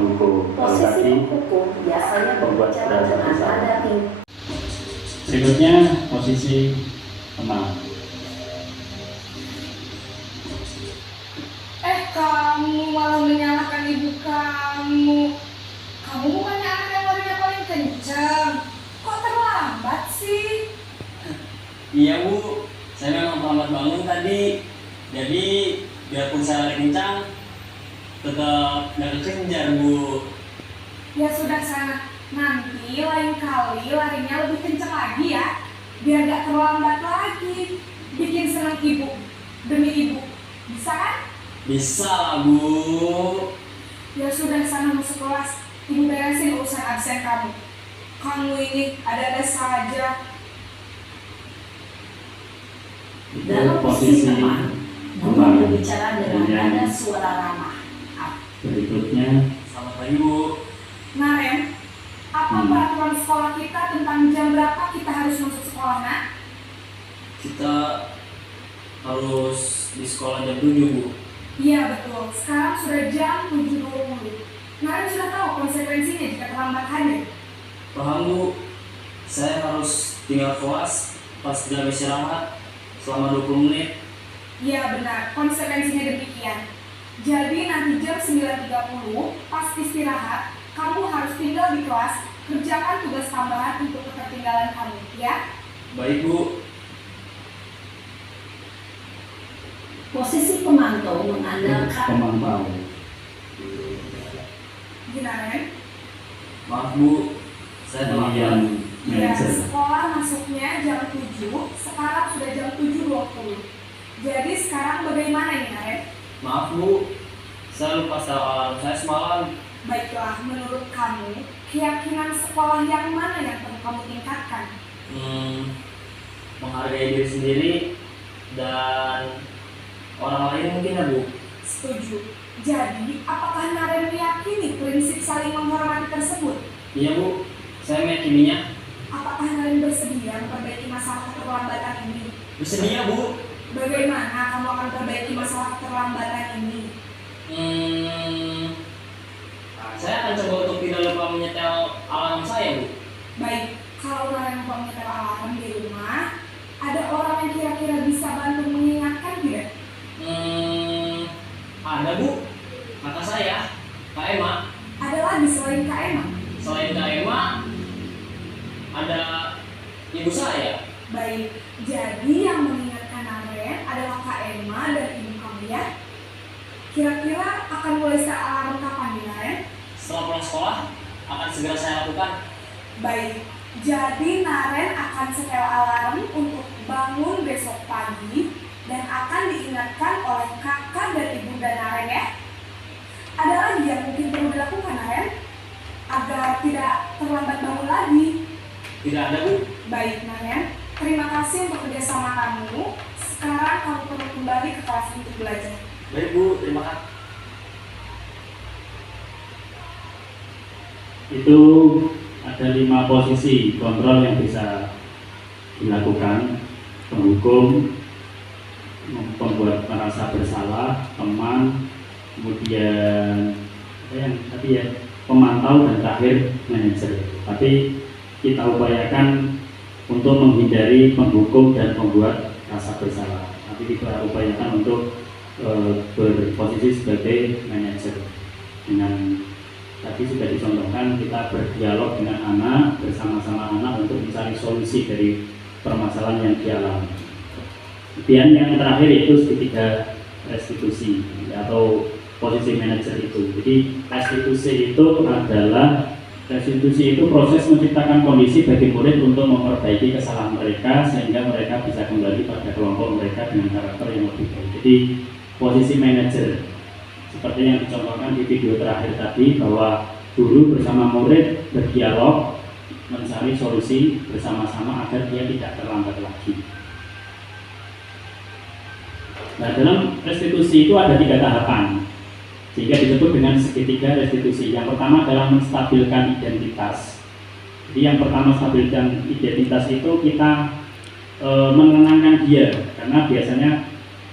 menghukum. Kalau Posisi tadi penghukum biasanya membuat berbicara merasa dengan bersalah. nada tinggi. Berikutnya posisi teman. Kamu malah menyalahkan ibu kamu. Kamu bukannya anak yang larinya paling kencang. Kok terlambat sih? Iya Bu, saya memang terlambat bangun tadi. Jadi biarpun saya lari kencang, tetap nggak kekejar Bu. Ya sudah sana. Nanti lain kali larinya lebih kencang lagi ya. Biar gak terlambat lagi. Bikin senang ibu. Demi ibu. Bisa kan? Bisa lah Bu. Ya sudah sana masuk kelas. Ibu beresin urusan absen kamu. Kamu ini ada-ada saja. Dalam posisi teman, namun berbicara dengan nada suara ramah. Berikutnya Selamat pagi Bu. Naren, apa peraturan sekolah kita tentang jam berapa kita harus masuk sekolah, nak? Kita harus di sekolah jam 7 Bu. Iya betul, sekarang sudah jam 7.20. Naren sudah tahu konsekuensinya jika terlambat hadir. Paham Bu, saya harus tinggal kelas pas jam istirahat selama 20 menit. Iya benar, konsekuensinya demikian. Jadi nanti jam 9.30 pas istirahat, kamu harus tinggal di kelas, kerjakan tugas tambahan untuk ketertinggalan kamu, ya? Baik Bu. Posisi pemantau mengandalkan pemantau. Naren? Maaf Bu, saya telat. Ini yang Ya, manajer. sekolah masuknya jam 7, sekarang sudah jam 7.20. Jadi sekarang bagaimana ini, Naren? Maaf Bu, saya lupa setel alarm saya semalam. Baiklah, menurut kamu, keyakinan sekolah yang mana yang perlu kamu tingkatkan? Menghargai diri sendiri dan orang lain mungkin ya Bu. Setuju. Jadi, apakah Naren meyakini prinsip saling menghormati tersebut? Iya Bu, saya meyakininya. Apakah Naren bersedia memperbaiki masalah keterlambatan ini? Bersedia Bu. Bagaimana kamu akan memperbaiki masalah keterlambatan ini? Saya akan coba untuk tidak lupa menyetel alarm saya Bu. Baik, kalau Naren lupa menyetel alarm di rumah, ada orang yang kira-kira bisa bantu mengingatkan tidak? Ada Bu, kakak saya, Kak Emma. Ada lagi selain Kak Emma? Selain Kak Emma, ada ibu saya. Baik, jadi yang mengingatkan Naren adalah Kak Emma dan ibu kamu ya? Kira-kira akan mulai set alarm kapan nih, Naren? Setelah pulang sekolah, akan segera saya lakukan. Baik, jadi Naren akan setel alarm untuk bangun besok pagi dan akan diingatkan oleh kakak dan ibu dan Naren ya. Ada lagi yang mungkin perlu dilakukan, Naren? Agar tidak terlambat bangun lagi. Tidak ada Bu. Baik, Naren. Terima kasih untuk kerjasama kamu. Sekarang kamu perlu kembali ke kelas untuk belajar. Baik Bu, terima kasih. Itu ada 5 posisi kontrol yang bisa dilakukan: penghukum, membuat merasa bersalah, teman, kemudian apa yang tadi ya, pemantau, dan terakhir manajer. Tapi kita upayakan untuk menghindari penghukum dan membuat rasa bersalah. Nanti kita upayakan untuk berposisi sebagai manajer. Dengan tadi sudah dicontohkan, kita berdialog dengan anak, bersama-sama anak untuk mencari solusi dari permasalahan yang dialami. Kemudian yang terakhir itu ketiga, restitusi atau posisi manajer itu. Jadi restitusi itu proses menciptakan kondisi bagi murid untuk memperbaiki kesalahan mereka sehingga mereka bisa kembali pada kelompok mereka dengan karakter yang lebih baik. Jadi posisi manajer seperti yang dicontohkan di video terakhir tadi, bahwa guru bersama murid berdialog mencari solusi bersama-sama agar dia tidak terlambat lagi. Nah, dalam restitusi itu ada 3 tahapan, sehingga disebut dengan segitiga restitusi. Yang pertama adalah menstabilkan identitas. Jadi yang pertama, stabilkan identitas itu kita menenangkan dia, karena biasanya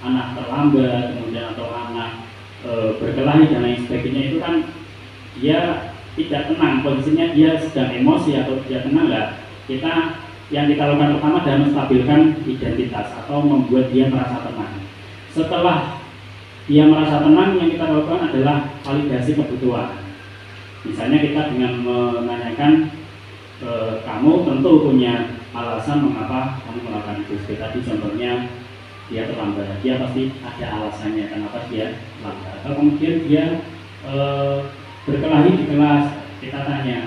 anak terlambat, kemudian atau anak berkelahi dan lain sebagainya itu kan dia tidak tenang, posisinya dia sedang emosi atau tidak tenang, enggak. Yang kita lakukan pertama adalah menstabilkan identitas atau membuat dia merasa tenang. Setelah dia merasa tenang, yang kita lakukan adalah validasi kebutuhan. Misalnya kita dengan menanyakan, kamu tentu punya alasan mengapa kamu melakukan itu. Seperti tadi contohnya, dia terlambat, dia pasti ada alasannya kenapa dia lambat. Atau kemudian dia berkelahi di kelas, kita tanya,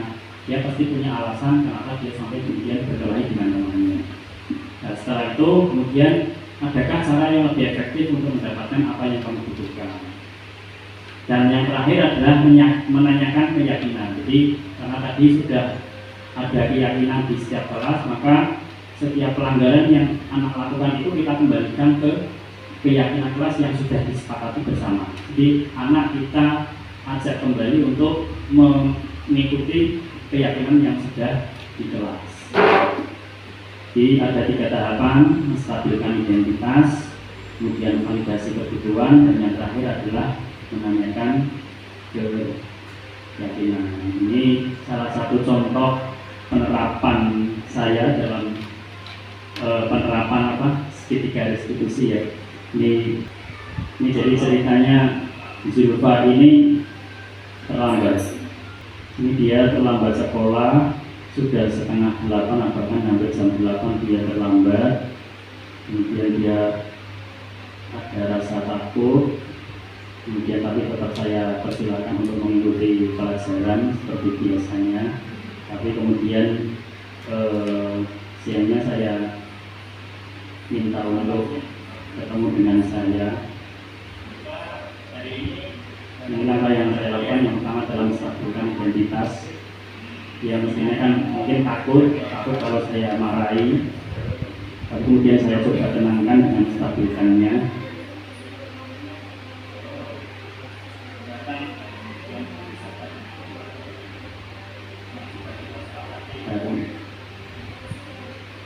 dia pasti punya alasan kenapa dia sampai kemudian berkelahi dengan temannya. Nah, setelah itu kemudian adakah cara yang lebih efektif untuk mendapatkan apa yang kamu butuhkan? Dan yang terakhir adalah menanyakan keyakinan. Jadi karena tadi sudah ada keyakinan di setiap kelas, maka setiap pelanggaran yang anak lakukan itu kita kembalikan ke keyakinan kelas yang sudah disepakati bersama. Jadi anak kita ajak kembali untuk mengikuti keyakinan yang sudah di kelas. Jadi ada 3 tahapan: menstabilkan identitas, kemudian validasi kebutuhan, dan yang terakhir adalah menanyakan keyakinan. Ini salah satu contoh penerapan saya dalam penerapan segitiga restitusi ya. Ini jadi ceritanya Zulfa ini terlambat. Ini dia terlambat sekolah, sudah setengah 8, bahkan hampir jam 8 dia terlambat. Kemudian dia ada rasa takut, kemudian tapi tetap saya persilakan untuk mengikuti pelajaran seperti biasanya. Tapi kemudian siangnya saya minta untuk ketemu dengan saya. Ini langkah yang saya lakukan yang pertama adalah menstabilkan identitas. Ya mestinya kan mungkin takut kalau saya marahi, tapi kemudian saya coba tenangkan dengan menstabilkannya.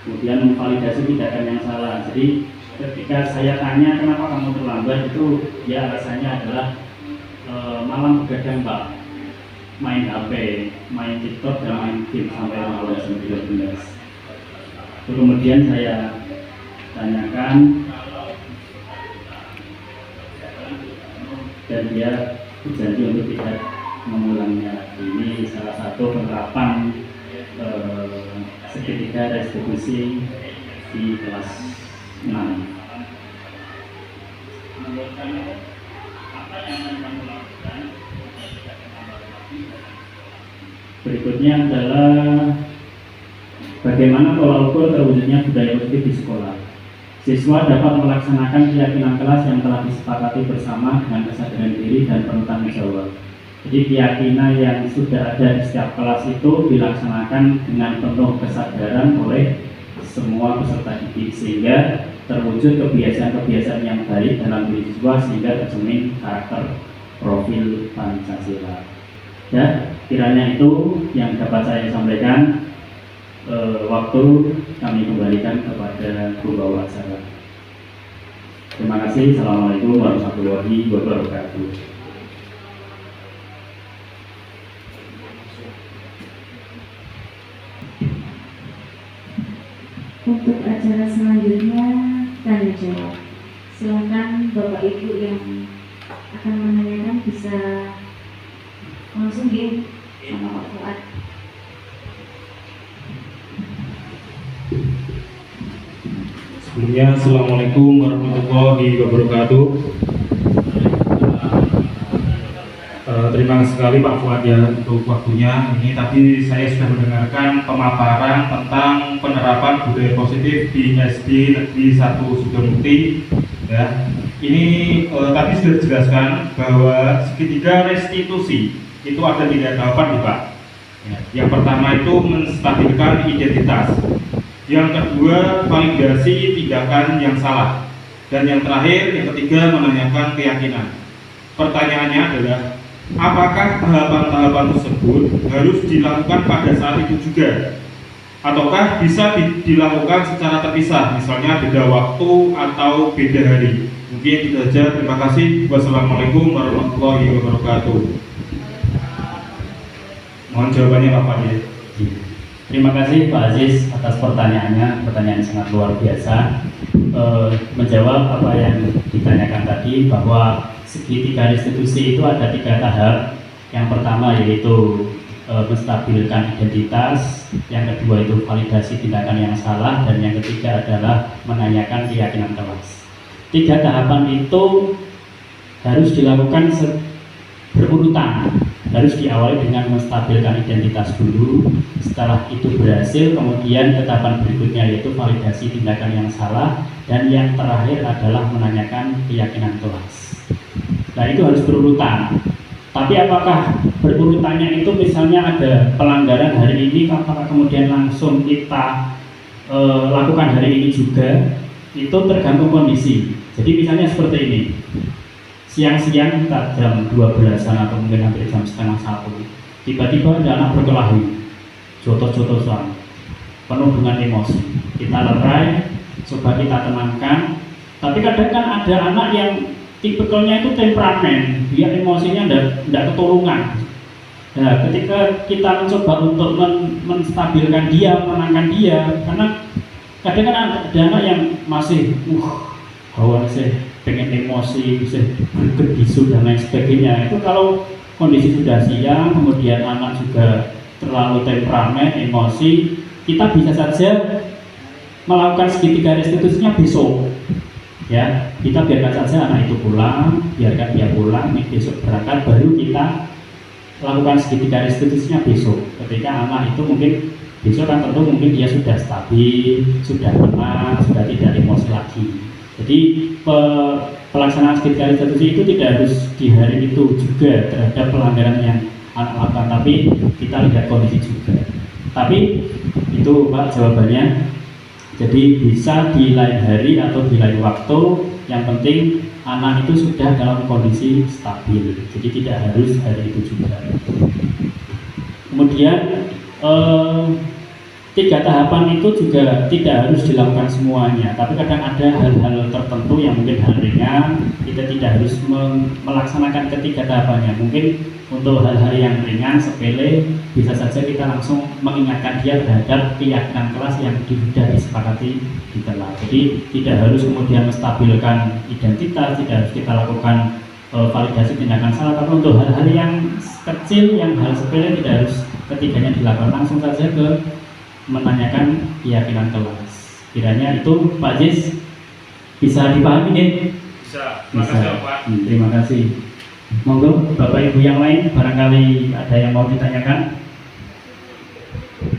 Kemudian memvalidasi tindakan yang salah. Jadi ketika saya tanya kenapa kamu terlambat, itu ya alasannya adalah malam begadang Pak, main HP, main TikTok, dan main game sampai malam jam 12. Kemudian saya tanyakan dan dia berjanji untuk tidak mengulangnya. Ini salah satu penerapan segitiga restitusi di kelas 6. Berikutnya adalah bagaimana pola ukur terwujudnya budaya positif di sekolah. Siswa dapat melaksanakan keyakinan kelas yang telah disepakati bersama dengan kesadaran diri dan penuh tanggung jawab. Jadi keyakinan yang sudah ada di setiap kelas itu dilaksanakan dengan penuh kesadaran oleh semua peserta didik, sehingga terwujud kebiasaan-kebiasaan yang baik dalam diri siswa sehingga tercermin karakter profil Pancasila. Ya, kiranya itu yang dapat saya sampaikan. Waktu kami kembalikan kepada pembawa acara. Terima kasih. Assalamualaikum warahmatullahi wabarakatuh. Untuk acara selanjutnya tanya jawab. Silakan Bapak Ibu yang akan menanyakan bisa langsung sama Pak Fuad. Sebelumnya, Assalamualaikum warahmatullahi wabarakatuh. Terima kasih sekali Pak Fuad ya untuk waktunya. Ini tadi saya sudah mendengarkan pemaparan tentang penerapan budaya positif di SD Negeri 1 Sudamukti. Ya, ini tadi sudah dijelaskan bahwa segitiga restitusi itu ada 3 tahapan nih Pak. Ya, yang pertama itu menstabilkan identitas. Yang kedua, validasi tindakan yang salah. Dan yang terakhir, yang ketiga, menanyakan keyakinan. Pertanyaannya adalah, apakah tahapan-tahapan tersebut harus dilakukan pada saat itu juga? Ataukah bisa dilakukan secara terpisah, misalnya beda waktu atau beda hari? Mungkin itu saja. Terima kasih. Wassalamualaikum warahmatullahi wabarakatuh. Mohon jawabannya Pak Fuad ya. Terima kasih Pak Aziz atas pertanyaannya, pertanyaan sangat luar biasa. Menjawab apa yang ditanyakan tadi, bahwa segitiga restitusi itu ada 3 tahap. Yang pertama yaitu menstabilkan identitas, yang kedua itu validasi tindakan yang salah, dan yang ketiga adalah menanyakan keyakinan kelas. 3 tahapan itu harus dilakukan berurutan. Harus diawali dengan menstabilkan identitas dulu. Setelah itu berhasil, kemudian tahapan berikutnya yaitu validasi tindakan yang salah, dan yang terakhir adalah menanyakan keyakinan kelas. Nah, itu harus berurutan. Tapi apakah berurutannya itu misalnya ada pelanggaran hari ini, apakah kemudian langsung kita lakukan hari ini juga? Itu tergantung kondisi. Jadi misalnya seperti ini. Siang-siang kita jam 12-an atau mungkin hampir jam setengah 1, tiba-tiba ada anak berkelahi, jotos-jotosan, penuh dengan emosi. Kita lerai, coba kita tenangkan. Tapi kadang kan ada anak yang tipikalnya itu temperamen, dia emosinya tidak ketulungan. Nah, ketika kita mencoba untuk menstabilkan dia, menenangkan dia, karena kadang kan ada anak yang masih hawa sih, pengen emosi, bisa bergebisu dan lain sebagainya. Itu kalau kondisi sudah siang, kemudian anak juga terlalu temperamen, emosi, kita bisa saja melakukan segitiga restitusinya besok. Ya, kita biarkan saja anak itu pulang, biarkan dia pulang, besok berangkat, baru kita lakukan segitiga restitusinya besok. Ketika anak itu mungkin besok kan tentu mungkin dia sudah stabil, sudah tenang, sudah tidak emosi lagi. Jadi pelaksanaan segitiga restitusi itu tidak harus di hari itu juga terhadap pelanggaran yang anak lakukan, tapi kita lihat kondisi juga. Tapi itu Pak jawabannya. Jadi bisa di lain hari atau di lain waktu, yang penting anak itu sudah dalam kondisi stabil. Jadi tidak harus hari itu juga. Kemudian 3 tahapan itu juga tidak harus dilakukan semuanya, tapi kadang ada hal-hal tertentu yang mungkin hal ringan, kita tidak harus melaksanakan ketiga tahapannya. Mungkin untuk hal-hal yang ringan, sepele, bisa saja kita langsung mengingatkan dia terhadap keyakinan kelas yang sudah disepakati di kelas. Jadi tidak harus kemudian menstabilkan identitas, tidak harus kita lakukan validasi tindakan salah, tapi untuk hal-hal yang kecil, yang hal sepele tidak harus ketiganya dilakukan, langsung saja ke menanyakan keyakinan kelas. Kiranya itu Pak Aziz bisa dipahami nih? Bisa. Terima kasih. Monggo Bapak Ibu yang lain barangkali ada yang mau ditanyakan.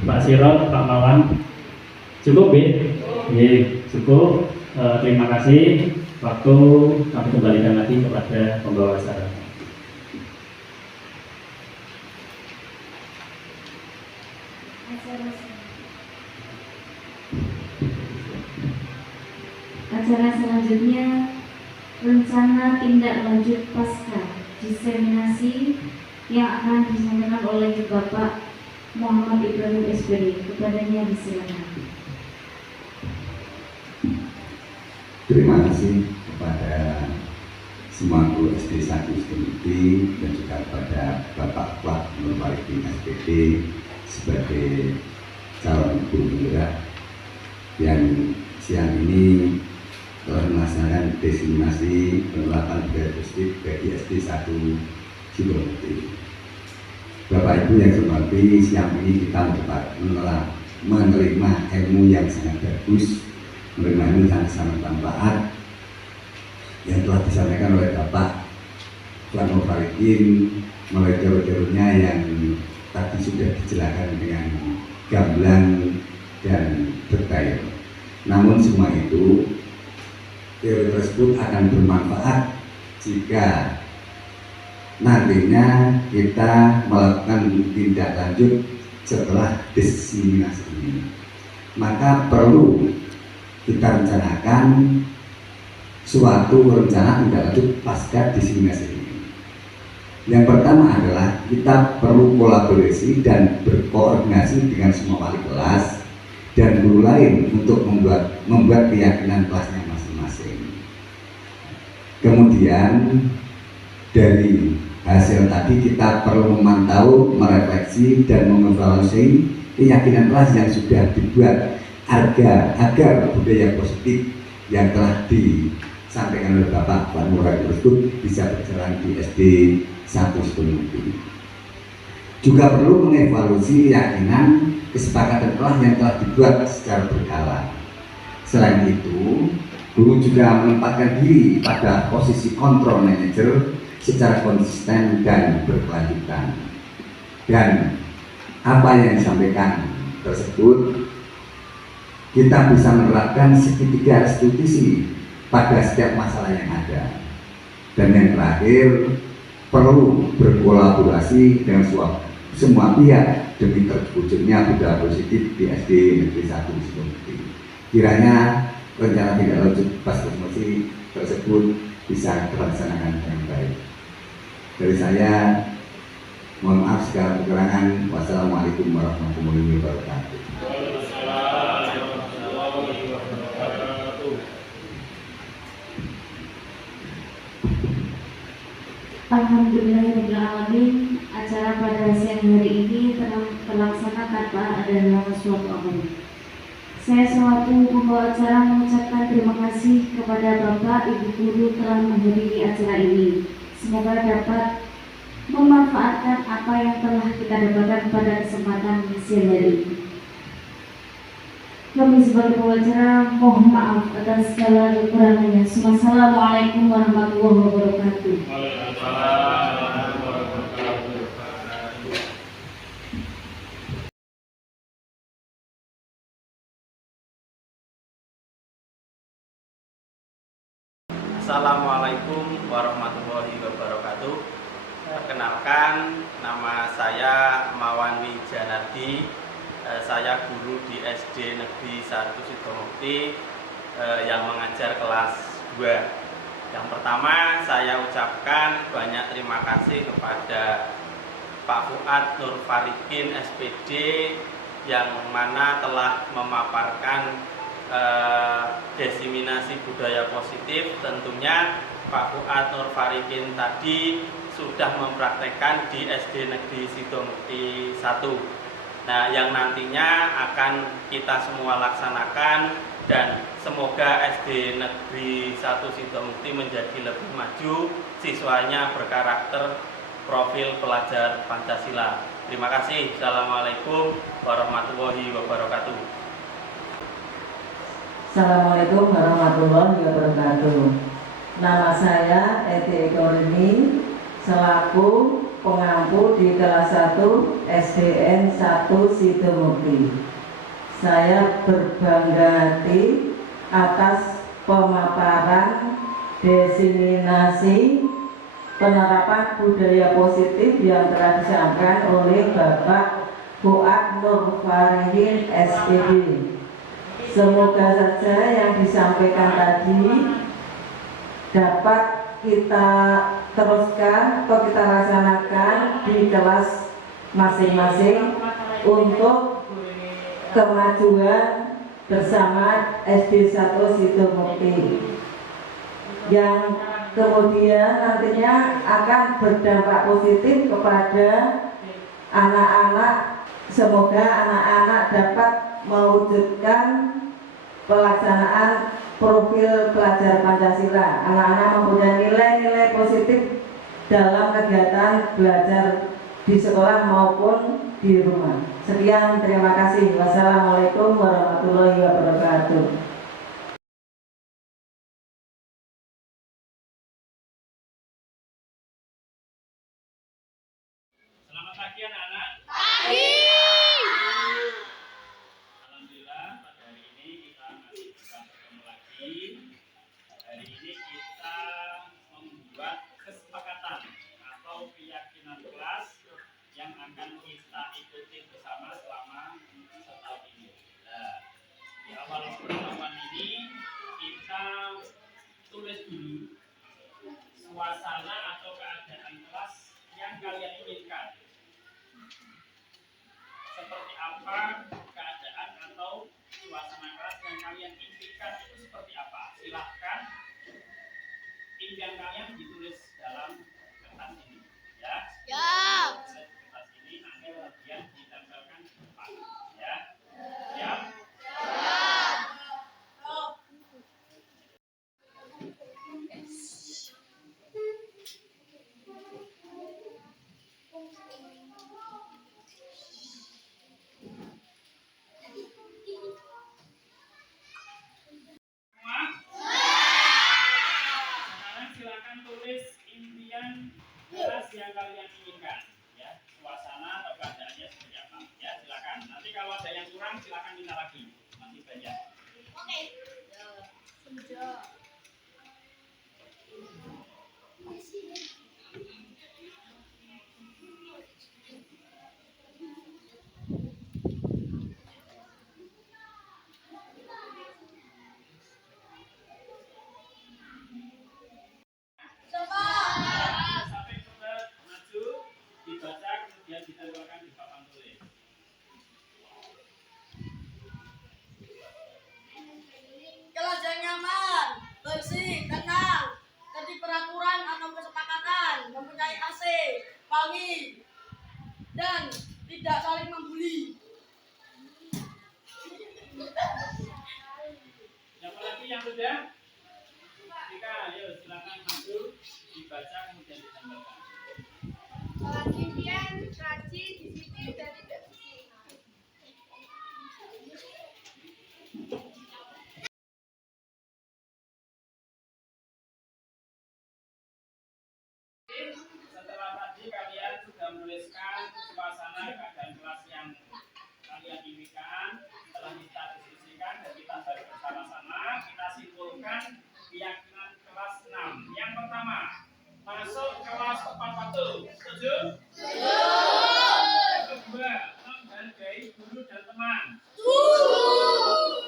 Pak Sirot, Pak Mawan, cukup ya? Cukup. Terima kasih. Waktu kami kembalikan lagi kepada pembawa acara. Acara selanjutnya, rencana tindak lanjut pasca diseminasi yang akan disampaikan oleh Bapak Muhammad Ibrahim SPD. Kepadanya disilakan. Terima kasih kepada semua guru SD 1 Setemiti dan juga kepada Bapak Fuad Nurwaliddin SPD sebagai calon guru lurah yang siang ini telah melaksanakan diseminasi penerapan budaya positif bagi SD 1 Cibonetti. Bapak Ibu yang saya hormati, siang ini kita menerima ilmu yang sangat bagus, menerima ilmu yang sangat bermanfaat yang telah disampaikan oleh Bapak Fuad Nurwaliddin melalui teori-teorinya yang tadi sudah dijelaskan dengan gamblang dan detail. Namun semua itu teori tersebut akan bermanfaat jika nantinya kita melakukan tindak lanjut setelah diseminasi ini. Maka perlu kita rencanakan suatu rencana tindak lanjut pasca diseminasi ini. Yang pertama adalah kita perlu kolaborasi dan berkoordinasi dengan semua wali kelas dan guru lain untuk membuat keyakinan kelasnya masing-masing. Kemudian dari hasil tadi kita perlu memantau, merefleksi dan mengevaluasi keyakinan kelas yang sudah dibuat agar budaya positif yang telah disampaikan oleh Bapak Pak Murai tersebut bisa berjalan di SD 1 Sidomukti. Juga perlu mengevaluasi keyakinan kesepakatan kelas yang telah dibuat secara berkala. Selain itu, guru juga menempatkan diri pada posisi kontrol manager secara konsisten dan berkelanjutan. Dan apa yang disampaikan tersebut kita bisa menerapkan segitiga restitusi pada setiap masalah yang ada. Dan yang terakhir, perlu berkolaborasi dengan semua pihak demi terwujudnya budaya positif di SD Negeri 1 Sidomukti. Kiranya rencana tindak lanjut Basmasi tersebut bisa terlaksanakan dengan baik. Dari saya, mohon maaf segala kekurangan. Wassalamualaikum warahmatullahi wabarakatuh. Alhamdulillahirrahmanirrahim. Acara pada siang hari ini terlaksana tanpa adanya suatu apapun. Saya selaku pembawa acara mengucapkan terima kasih kepada Bapak Ibu Guru telah menghadiri acara ini. Semoga dapat memanfaatkan apa yang telah kita dapatkan pada kesempatan siang hari ini. Kami sebagai pengacara mohon maaf atas segala kekurangannya. Wassalamualaikum warahmatullahi wabarakatuh. Assalamualaikum warahmatullahi wabarakatuh. Perkenalkan, nama saya Mawanwi Janardi. Saya guru di SD Negeri 1 Sidomukti yang mengajar kelas 2. Yang pertama, saya ucapkan banyak terima kasih kepada Pak Fuad Nur Farikin SPD yang mana telah memaparkan desiminasi budaya positif. Tentunya Pak Fuad Nur Farikin tadi sudah mempraktekkan di SD Negeri Sidomukti 1. Nah, yang nantinya akan kita semua laksanakan dan semoga SD Negeri 1 Sidomukti menjadi lebih maju, siswanya berkarakter profil pelajar Pancasila. Terima kasih. Assalamualaikum warahmatullahi wabarakatuh. Assalamualaikum warahmatullahi wabarakatuh. Nama saya Eti Ekorini selaku pengampu di kelas 1 SDN 1 Sidomukti. Saya berbangga hati atas pemaparan desiminasi penerapan budaya positif yang telah disampaikan oleh Bapak Fuad Nur Farikin SPD. Semoga saja yang disampaikan tadi dapat kita teruskan atau kita laksanakan di kelas masing-masing untuk kemajuan bersama SD 1 Sidomukti yang kemudian nantinya akan berdampak positif kepada anak-anak. Semoga anak-anak dapat mewujudkan pelaksanaan profil pelajar Pancasila. Anak-anak mempunyai nilai-nilai positif dalam kegiatan belajar di sekolah maupun di rumah. Sekian, terima kasih. Wassalamualaikum warahmatullahi wabarakatuh. Selamat pagi anak-anak. Pagi. Alhamdulillah pada hari ini kita masih bisa bertemu lagi. Hari ini kita membuat kesepakatan atau keyakinan kelas yang akan kita ikuti bersama selama setahun ini. Nah, di awal pertemuan ini kita tulis dulu suasana atau keadaan kelas yang kalian inginkan. Seperti apa keadaan atau suasana kelas yang kalian impikan itu seperti apa? Silahkan impian kalian ditulis dalam kertas ini. Kertas ini nanti bagian ditempelkan di depan. Ya. Siap? Sekarang silakan tulis impian kelas yang kalian inginkan, ya. Suasana atau keadaannya seperti apa, ya. Silakan. Nanti kalau ada yang kurang silakan minta lagi. Masih banyak. Oke. Sampai coba maju, dibaca kemudian ditempelkan di papan tulis. Kelas yang nyaman, bersih, tenang, tertib peraturan atau kesepakatan, mempunyai AC, wangi, dan tidak saling membuli. Siapa lagi yang sudah? Jika, ayo silakan maju, dibaca kemudian ditempelkan. Impian, rajin, disiplin, dan tidak bersih. Setelah tadi kalian sudah menuliskan suasana keadaan kelas yang kalian inginkan, setelah kita diskusikan dan kita bahas bersama-sama, kita simpulkan keyakinan kelas 6. Yang pertama, masuk kelas tepat waktu. Setuju? Yang kedua, menghargai guru dan teman.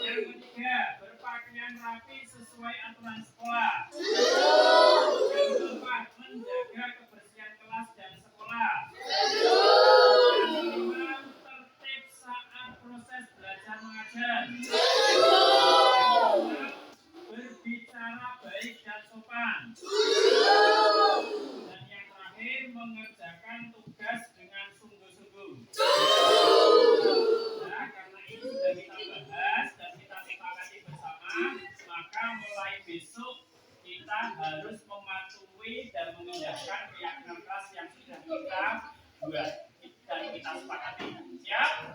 Yang ketiga, berpakaian rapi sesuai aturan sekolah. Yang keempat, menjaga kebersihan kelas dan sekolah. Yang kelima, tertib saat proses belajar mengajar. Yang keenam, berbicara baik dan sopan. Dan yang terakhir, mengerjakan tugas dengan sungguh-sungguh. Nah, karena ini sudah kita bahas dan kita sepakati bersama, maka mulai besok kita harus mematuhi dan memindahkan keyakinan kelas yang sudah kita buat dan kita sepakati. Siap?